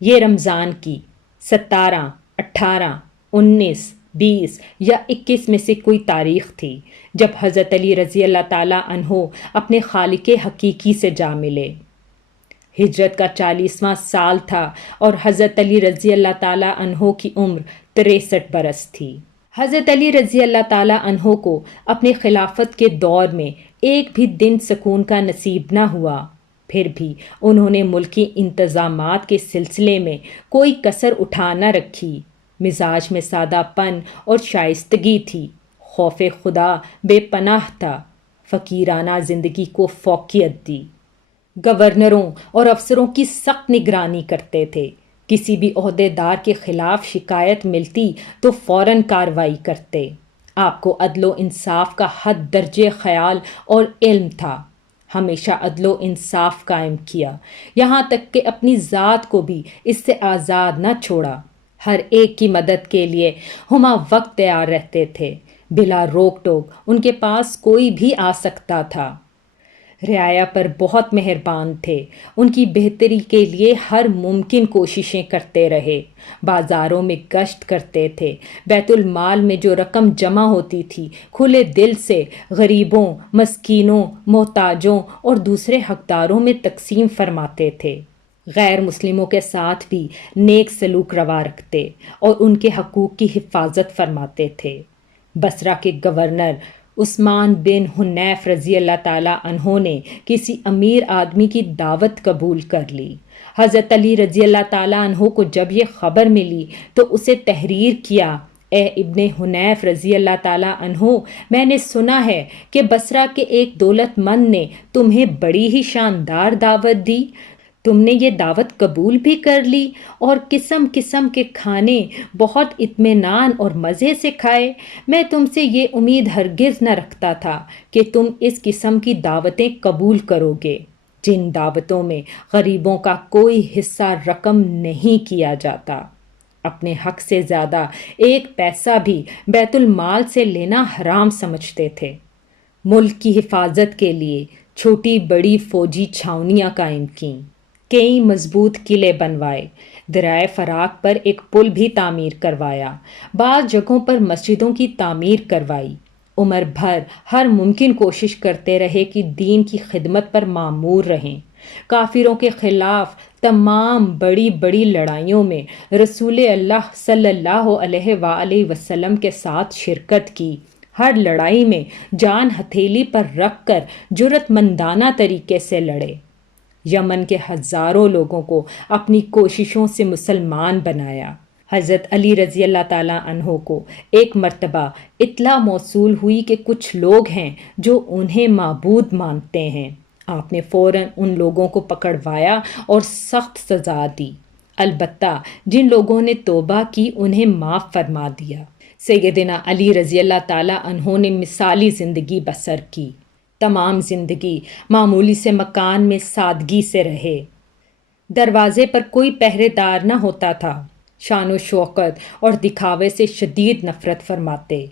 یہ رمضان کی 17، 18، 19، 20 یا 21 میں سے کوئی تاریخ تھی جب حضرت علی رضی اللہ تعالیٰ عنہ اپنے خالق حقیقی سے جا ملے۔ ہجرت کا 40واں سال تھا اور حضرت علی رضی اللہ تعالیٰ عنہ کی عمر 63 برس تھی۔ حضرت علی رضی اللہ تعالیٰ عنہ کو اپنے خلافت کے دور میں ایک بھی دن سکون کا نصیب نہ ہوا، پھر بھی انہوں نے ملکی انتظامات کے سلسلے میں کوئی کسر اٹھا نہ رکھی۔ مزاج میں سادہ پن اور شائستگی تھی، خوف خدا بے پناہ تھا، فقیرانہ زندگی کو فوقیت دی۔ گورنروں اور افسروں کی سخت نگرانی کرتے تھے، کسی بھی عہدے دار کے خلاف شکایت ملتی تو فوراً کارروائی کرتے۔ آپ کو عدل و انصاف کا حد درجے خیال اور علم تھا، ہمیشہ عدل و انصاف قائم کیا، یہاں تک کہ اپنی ذات کو بھی اس سے آزاد نہ چھوڑا۔ ہر ایک کی مدد کے لیے ہمہ وقت تیار رہتے تھے، بلا روک ٹوک ان کے پاس کوئی بھی آ سکتا تھا۔ رعایا پر بہت مہربان تھے، ان کی بہتری کے لیے ہر ممکن کوششیں کرتے رہے، بازاروں میں گشت کرتے تھے، بیت المال میں جو رقم جمع ہوتی تھی کھلے دل سے غریبوں، مسکینوں، محتاجوں اور دوسرے حقداروں میں تقسیم فرماتے تھے۔ غیر مسلموں کے ساتھ بھی نیک سلوک روا رکھتے اور ان کے حقوق کی حفاظت فرماتے تھے۔ بصرہ کے گورنر عثمان بن حنیف رضی اللہ تعالیٰ عنہ نے کسی امیر آدمی کی دعوت قبول کر لی۔ حضرت علی رضی اللہ تعالیٰ عنہ کو جب یہ خبر ملی تو اسے تحریر کیا، اے ابن حنیف رضی اللہ تعالیٰ عنہ، میں نے سنا ہے کہ بصرہ کے ایک دولت مند نے تمہیں بڑی ہی شاندار دعوت دی، تم نے یہ دعوت قبول بھی کر لی اور قسم قسم کے کھانے بہت اطمینان اور مزے سے کھائے۔ میں تم سے یہ امید ہرگز نہ رکھتا تھا کہ تم اس قسم کی دعوتیں قبول کرو گے، جن دعوتوں میں غریبوں کا کوئی حصہ رقم نہیں کیا جاتا۔ اپنے حق سے زیادہ ایک پیسہ بھی بیت المال سے لینا حرام سمجھتے تھے۔ ملک کی حفاظت کے لیے چھوٹی بڑی فوجی چھاؤنیاں قائم کیں، کئی مضبوط قلعے بنوائے، دریائے فراق پر ایک پل بھی تعمیر کروایا، بعض جگہوں پر مسجدوں کی تعمیر کروائی۔ عمر بھر ہر ممکن کوشش کرتے رہے کہ دین کی خدمت پر معمور رہیں۔ کافروں کے خلاف تمام بڑی بڑی لڑائیوں میں رسول اللہ صلی اللہ علیہ وآلہ وسلم کے ساتھ شرکت کی، ہر لڑائی میں جان ہتھیلی پر رکھ کر جرأت مندانہ طریقے سے لڑے۔ یمن کے ہزاروں لوگوں کو اپنی کوششوں سے مسلمان بنایا۔ حضرت علی رضی اللہ تعالیٰ عنہ کو ایک مرتبہ اطلاع موصول ہوئی کہ کچھ لوگ ہیں جو انہیں معبود مانتے ہیں۔ آپ نے فوراً ان لوگوں کو پکڑوایا اور سخت سزا دی، البتہ جن لوگوں نے توبہ کی انہیں معاف فرما دیا۔ سیدنا علی رضی اللہ تعالیٰ عنہ نے مثالی زندگی بسر کی، تمام زندگی معمولی سے مکان میں سادگی سے رہے۔ دروازے پر کوئی پہرے دار نہ ہوتا تھا، شان و شوکت اور دکھاوے سے شدید نفرت فرماتے،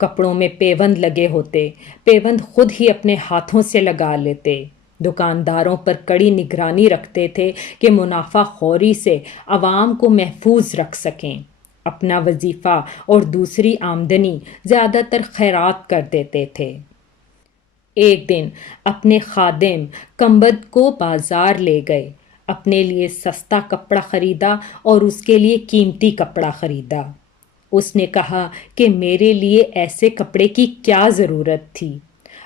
کپڑوں میں پیوند لگے ہوتے، پیوند خود ہی اپنے ہاتھوں سے لگا لیتے، دکانداروں پر کڑی نگرانی رکھتے تھے کہ منافع خوری سے عوام کو محفوظ رکھ سکیں۔ اپنا وظیفہ اور دوسری آمدنی زیادہ تر خیرات کر دیتے تھے۔ ایک دن اپنے خادم کمبد کو بازار لے گئے، اپنے لیے سستا کپڑا خریدا اور اس کے لیے قیمتی کپڑا خریدا۔ اس نے کہا کہ میرے لیے ایسے کپڑے کی کیا ضرورت تھی؟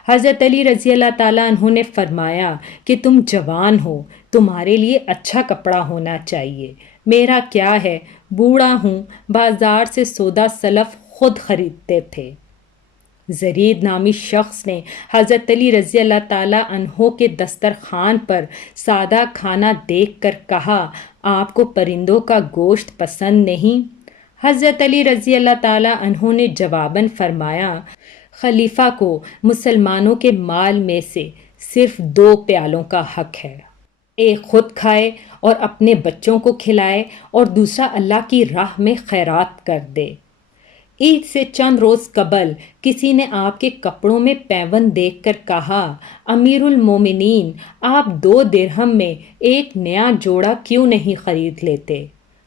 حضرت علی رضی اللہ تعالیٰ عنہ نے فرمایا کہ تم جوان ہو، تمہارے لیے اچھا کپڑا ہونا چاہیے۔ میرا کیا ہے، بوڑھا ہوں، بازار سے سودا سلف خود خریدتے تھے۔ زرید نامی شخص نے حضرت علی رضی اللہ تعالیٰ عنہ کے دسترخوان پر سادہ کھانا دیکھ کر کہا، آپ کو پرندوں کا گوشت پسند نہیں؟ حضرت علی رضی اللہ تعالیٰ عنہ نے جواباً فرمایا، خلیفہ کو مسلمانوں کے مال میں سے صرف 2 پیالوں کا حق ہے، ایک خود کھائے اور اپنے بچوں کو کھلائے، اور دوسرا اللہ کی راہ میں خیرات کر دے۔ عید سے چند روز قبل کسی نے آپ کے کپڑوں میں پیوند دیکھ کر کہا، امیر المومنین، آپ 2 درہم میں ایک نیا جوڑا کیوں نہیں خرید لیتے؟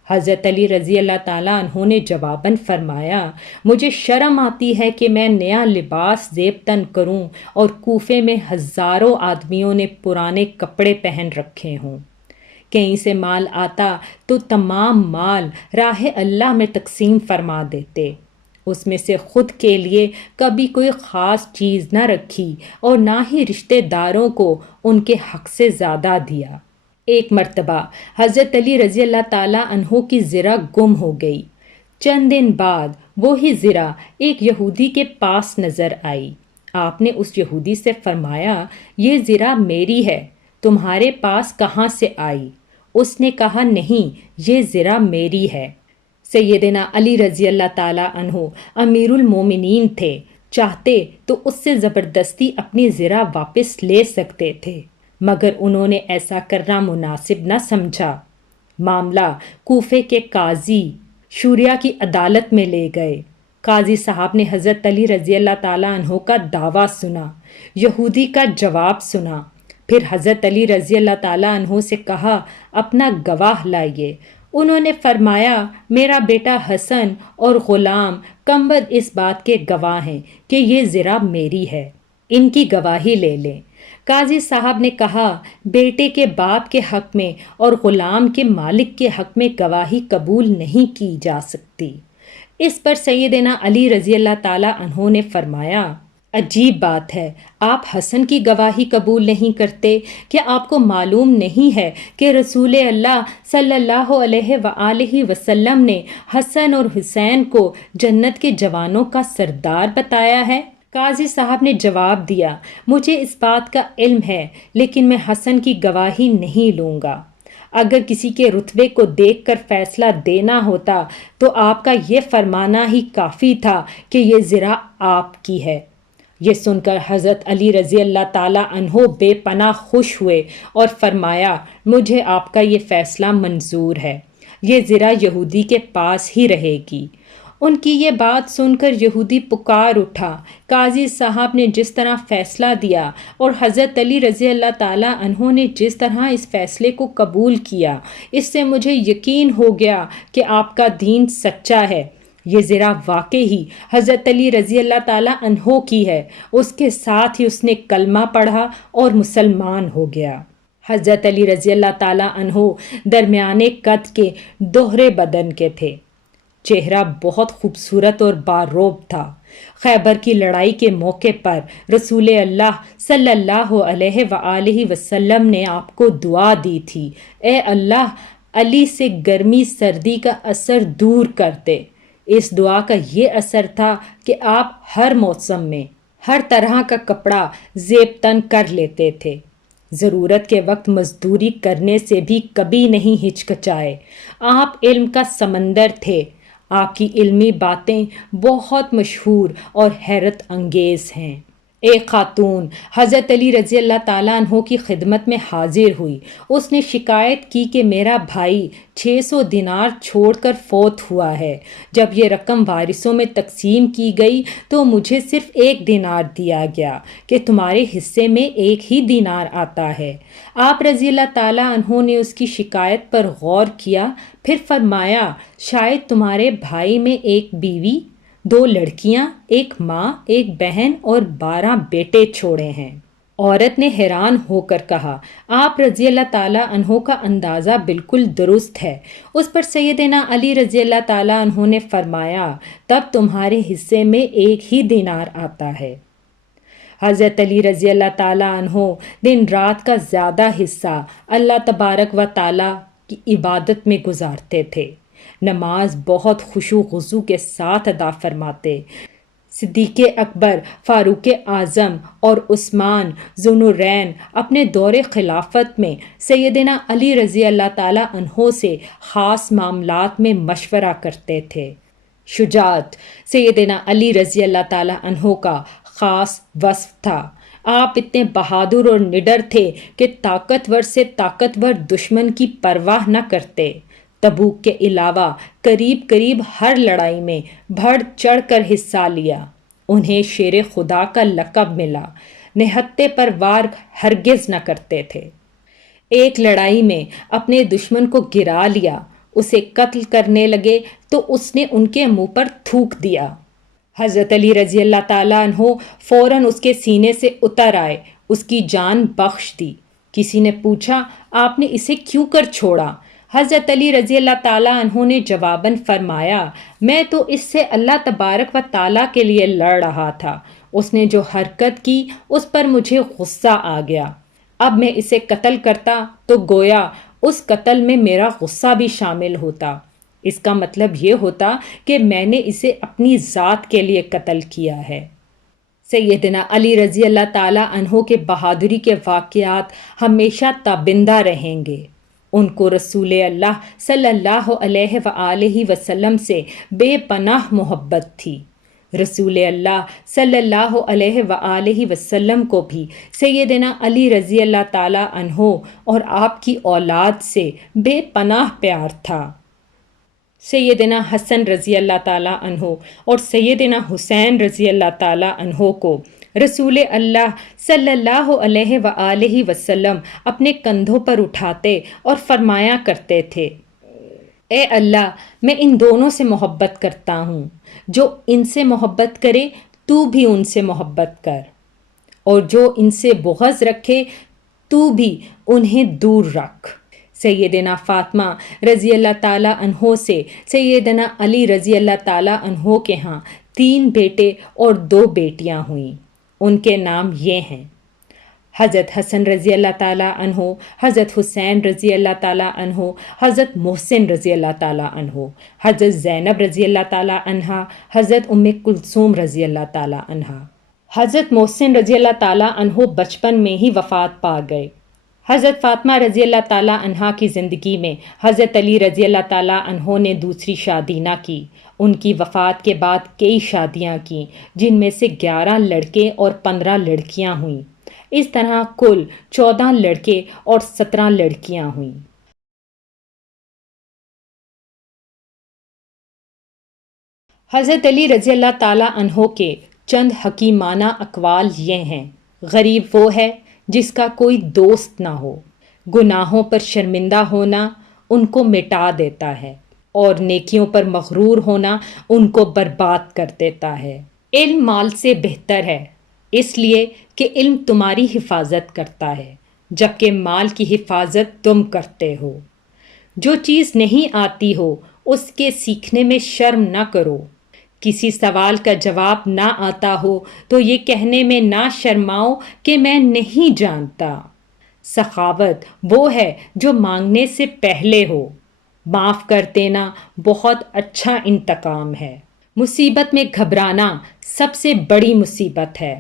حضرت علی رضی اللہ تعالیٰ عنہ نے جواباً فرمایا، مجھے شرم آتی ہے کہ میں نیا لباس زیب تن کروں اور کوفے میں ہزاروں آدمیوں نے پرانے کپڑے پہن رکھے ہوں۔ کہیں سے مال آتا تو تمام مال راہ اللہ میں تقسیم فرما دیتے، اس میں سے خود کے لیے کبھی کوئی خاص چیز نہ رکھی اور نہ ہی رشتہ داروں کو ان کے حق سے زیادہ دیا۔ ایک مرتبہ حضرت علی رضی اللہ تعالیٰ عنہ کی زرہ گم ہو گئی۔ چند دن بعد وہی زرہ ایک یہودی کے پاس نظر آئی۔ آپ نے اس یہودی سے فرمایا، یہ زرہ میری ہے، تمہارے پاس کہاں سے آئی؟ اس نے کہا، نہیں، یہ زرہ میری ہے۔ سیدنا علی رضی اللہ تعالیٰ عنہ امیر المومنین تھے، چاہتے تو اس سے زبردستی اپنی زرہ واپس لے سکتے تھے، مگر انہوں نے ایسا کرنا مناسب نہ سمجھا۔ معاملہ کوفے کے قاضی شوریا کی عدالت میں لے گئے۔ قاضی صاحب نے حضرت علی رضی اللہ تعالیٰ عنہ کا دعویٰ سنا، یہودی کا جواب سنا، پھر حضرت علی رضی اللہ تعالیٰ عنہ سے کہا، اپنا گواہ لائیے۔ انہوں نے فرمایا، میرا بیٹا حسن اور غلام کمبد اس بات کے گواہ ہیں کہ یہ زرہ میری ہے، ان کی گواہی لے لیں۔ قاضی صاحب نے کہا، بیٹے کے باپ کے حق میں اور غلام کے مالک کے حق میں گواہی قبول نہیں کی جا سکتی۔ اس پر سیدنا علی رضی اللہ تعالیٰ عنہ نے فرمایا، عجیب بات ہے، آپ حسن کی گواہی قبول نہیں کرتے؟ کیا آپ کو معلوم نہیں ہے کہ رسول اللہ صلی اللہ علیہ وآلہ وسلم نے حسن اور حسین کو جنت کے جوانوں کا سردار بتایا ہے؟ قاضی صاحب نے جواب دیا، مجھے اس بات کا علم ہے، لیکن میں حسن کی گواہی نہیں لوں گا۔ اگر کسی کے رتبے کو دیکھ کر فیصلہ دینا ہوتا تو آپ کا یہ فرمانا ہی کافی تھا کہ یہ زرہ آپ کی ہے۔ یہ سن کر حضرت علی رضی اللہ تعالیٰ عنہ بے پناہ خوش ہوئے اور فرمایا، مجھے آپ کا یہ فیصلہ منظور ہے، یہ زرہ یہودی کے پاس ہی رہے گی۔ ان کی یہ بات سن کر یہودی پکار اٹھا، قاضی صاحب نے جس طرح فیصلہ دیا اور حضرت علی رضی اللہ تعالیٰ عنہ نے جس طرح اس فیصلے کو قبول کیا، اس سے مجھے یقین ہو گیا کہ آپ کا دین سچا ہے، یہ زرہ واقعی حضرت علی رضی اللہ تعالیٰ عنہ کی ہے۔ اس کے ساتھ ہی اس نے کلمہ پڑھا اور مسلمان ہو گیا۔ حضرت علی رضی اللہ تعالیٰ عنہ درمیانے قد کے دوہرے بدن کے تھے، چہرہ بہت خوبصورت اور باروب تھا۔ خیبر کی لڑائی کے موقع پر رسول اللہ صلی اللہ علیہ وآلہ وسلم نے آپ کو دعا دی تھی، اے اللہ، علی سے گرمی سردی کا اثر دور کر دے۔ اس دعا کا یہ اثر تھا کہ آپ ہر موسم میں ہر طرح کا کپڑا زیب تن کر لیتے تھے، ضرورت کے وقت مزدوری کرنے سے بھی کبھی نہیں ہچکچائے۔ آپ علم کا سمندر تھے، آپ کی علمی باتیں بہت مشہور اور حیرت انگیز ہیں۔ ایک خاتون حضرت علی رضی اللہ تعالیٰ عنہ کی خدمت میں حاضر ہوئی۔ اس نے شکایت کی کہ میرا بھائی 600 دینار چھوڑ کر فوت ہوا ہے۔ جب یہ رقم وارثوں میں تقسیم کی گئی تو مجھے صرف 1 دینار دیا گیا کہ تمہارے حصے میں 1 ہی دینار آتا ہے۔ آپ رضی اللہ تعالیٰ عنہ نے اس کی شکایت پر غور کیا، پھر فرمایا شاید تمہارے بھائی میں 1 بیوی، 2 لڑکیاں، 1 ماں، 1 بہن اور 12 بیٹے چھوڑے ہیں۔ عورت نے حیران ہو کر کہا آپ رضی اللہ تعالیٰ عنہ کا اندازہ بالکل درست ہے۔ اس پر سیدنا علی رضی اللہ تعالیٰ عنہ نے فرمایا تب تمہارے حصے میں 1 ہی دینار آتا ہے۔ حضرت علی رضی اللہ تعالیٰ عنہ دن رات کا زیادہ حصہ اللہ تبارک و تعالیٰ کی عبادت میں گزارتے تھے۔ نماز بہت خشوع و خضوع کے ساتھ ادا فرماتے۔ صدیق اکبر، فاروق اعظم اور عثمان ذو النورین اپنے دور خلافت میں سیدنا علی رضی اللہ تعالیٰ عنہ سے خاص معاملات میں مشورہ کرتے تھے۔ شجاعت سیدنا علی رضی اللہ تعالیٰ عنہ کا خاص وصف تھا۔ آپ اتنے بہادر اور نڈر تھے کہ طاقتور سے طاقتور دشمن کی پرواہ نہ کرتے۔ تبوک کے علاوہ قریب ہر لڑائی میں بڑھ چڑھ کر حصہ لیا۔ انہیں شیر خدا کا لقب ملا۔ نہتے پر وار ہرگز نہ کرتے تھے۔ ایک لڑائی میں اپنے دشمن کو گرا لیا، اسے قتل کرنے لگے تو اس نے ان کے منہ پر تھوک دیا۔ حضرت علی رضی اللہ تعالیٰ عنہ فوراً اس کے سینے سے اتر آئے، اس کی جان بخش دی۔ کسی نے پوچھا آپ نے اسے کیوں کر چھوڑا؟ حضرت علی رضی اللہ تعالیٰ عنہ نے جواباً فرمایا میں تو اس سے اللہ تبارک و تعالیٰ کے لیے لڑ رہا تھا۔ اس نے جو حرکت کی اس پر مجھے غصہ آ گیا۔ اب میں اسے قتل کرتا تو گویا اس قتل میں میرا غصہ بھی شامل ہوتا۔ اس کا مطلب یہ ہوتا کہ میں نے اسے اپنی ذات کے لیے قتل کیا ہے۔ سیدنا علی رضی اللہ تعالیٰ عنہ کے بہادری کے واقعات ہمیشہ تابندہ رہیں گے۔ ان کو رسول اللہ صلی اللہ علیہ وآلہ وسلم سے بے پناہ محبت تھی۔ رسول اللہ صلی اللہ علیہ وآلہ وسلم کو بھی سیدنا علی رضی اللہ تعالیٰ عنہ اور آپ کی اولاد سے بے پناہ پیار تھا۔ سیدنا حسن رضی اللہ تعالیٰ عنہ اور سیدنا حسین رضی اللہ تعالیٰ عنہ کو رسول اللہ صلی اللہ علیہ وآلہ وسلم اپنے کندھوں پر اٹھاتے اور فرمایا کرتے تھے اے اللہ میں ان دونوں سے محبت کرتا ہوں، جو ان سے محبت کرے تو بھی ان سے محبت کر، اور جو ان سے بغض رکھے تو بھی انہیں دور رکھ۔ سیدنا فاطمہ رضی اللہ تعالیٰ عنہ سے سیدنا علی رضی اللہ تعالیٰ عنہ کے ہاں 3 بیٹے اور 2 بیٹیاں ہوئیں۔ ان کے نام یہ ہیں حضرت حسن رضی اللہ تعالیٰ عنہ، حضرت حسین رضی اللہ تعالیٰ عنہ، حضرت محسن رضی اللہ تعالیٰ عنہ، حضرت زینب رضی اللہ تعالیٰ عنہا، حضرت کلثوم رضی اللہ تعالیٰ عنہا۔ حضرت محسن رضی اللہ تعالیٰ عنہ بچپن میں ہی وفات پا گئے۔ حضرت فاطمہ رضی اللہ تعالیٰ عنہا کی زندگی میں حضرت علی رضی اللہ تعالیٰ عنہ نے دوسری شادی نہ کی۔ ان کی وفات کے بعد کئی شادیاں کیں، جن میں سے 11 لڑکے اور 15 لڑکیاں ہوئیں۔ اس طرح کل 14 لڑکے اور 17 لڑکیاں ہوئیں۔ حضرت علی رضی اللہ تعالیٰ عنہ کے چند حکیمانہ اقوال یہ ہیں: غریب وہ ہے جس کا کوئی دوست نہ ہو، گناہوں پر شرمندہ ہونا ان کو مٹا دیتا ہے، اور نیکیوں پر مغرور ہونا ان کو برباد کر دیتا ہے۔ علم مال سے بہتر ہے، اس لیے کہ علم تمہاری حفاظت کرتا ہے، جبکہ مال کی حفاظت تم کرتے ہو۔ جو چیز نہیں آتی ہو اس کے سیکھنے میں شرم نہ کرو۔ کسی سوال کا جواب نہ آتا ہو تو یہ کہنے میں نہ شرماؤ کہ میں نہیں جانتا۔ سخاوت وہ ہے جو مانگنے سے پہلے ہو۔ معاف کر دینا بہت اچھا انتقام ہے۔ مصیبت میں گھبرانا سب سے بڑی مصیبت ہے۔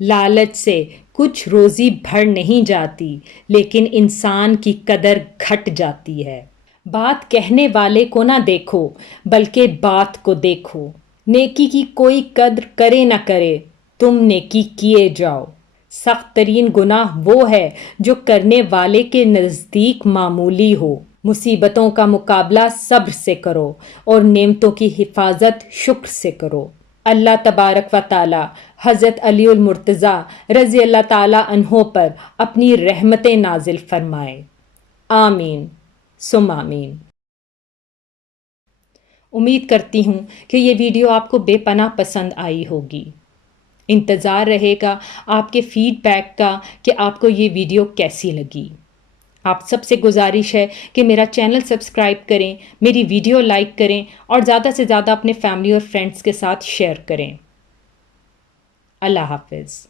لالچ سے کچھ روزی بڑھ نہیں جاتی، لیکن انسان کی قدر گھٹ جاتی ہے۔ بات کہنے والے کو نہ دیکھو بلکہ بات کو دیکھو۔ نیکی کی کوئی قدر کرے نہ کرے، تم نیکی کیے جاؤ۔ سخت ترین گناہ وہ ہے جو کرنے والے کے نزدیک معمولی ہو۔ مصیبتوں کا مقابلہ صبر سے کرو اور نعمتوں کی حفاظت شکر سے کرو۔ اللہ تبارک و تعالی حضرت علی المرتضیٰ رضی اللہ تعالی عنہ پر اپنی رحمتیں نازل فرمائے۔ آمین ثم آمین۔ امید کرتی ہوں کہ یہ ویڈیو آپ کو بے پناہ پسند آئی ہوگی۔ انتظار رہے گا آپ کے فیڈ بیک کا کہ آپ کو یہ ویڈیو کیسی لگی۔ آپ سب سے گزارش ہے کہ میرا چینل سبسکرائب کریں، میری ویڈیو لائک کریں اور زیادہ سے زیادہ اپنے فیملی اور فرینڈز کے ساتھ شیئر کریں۔ اللہ حافظ۔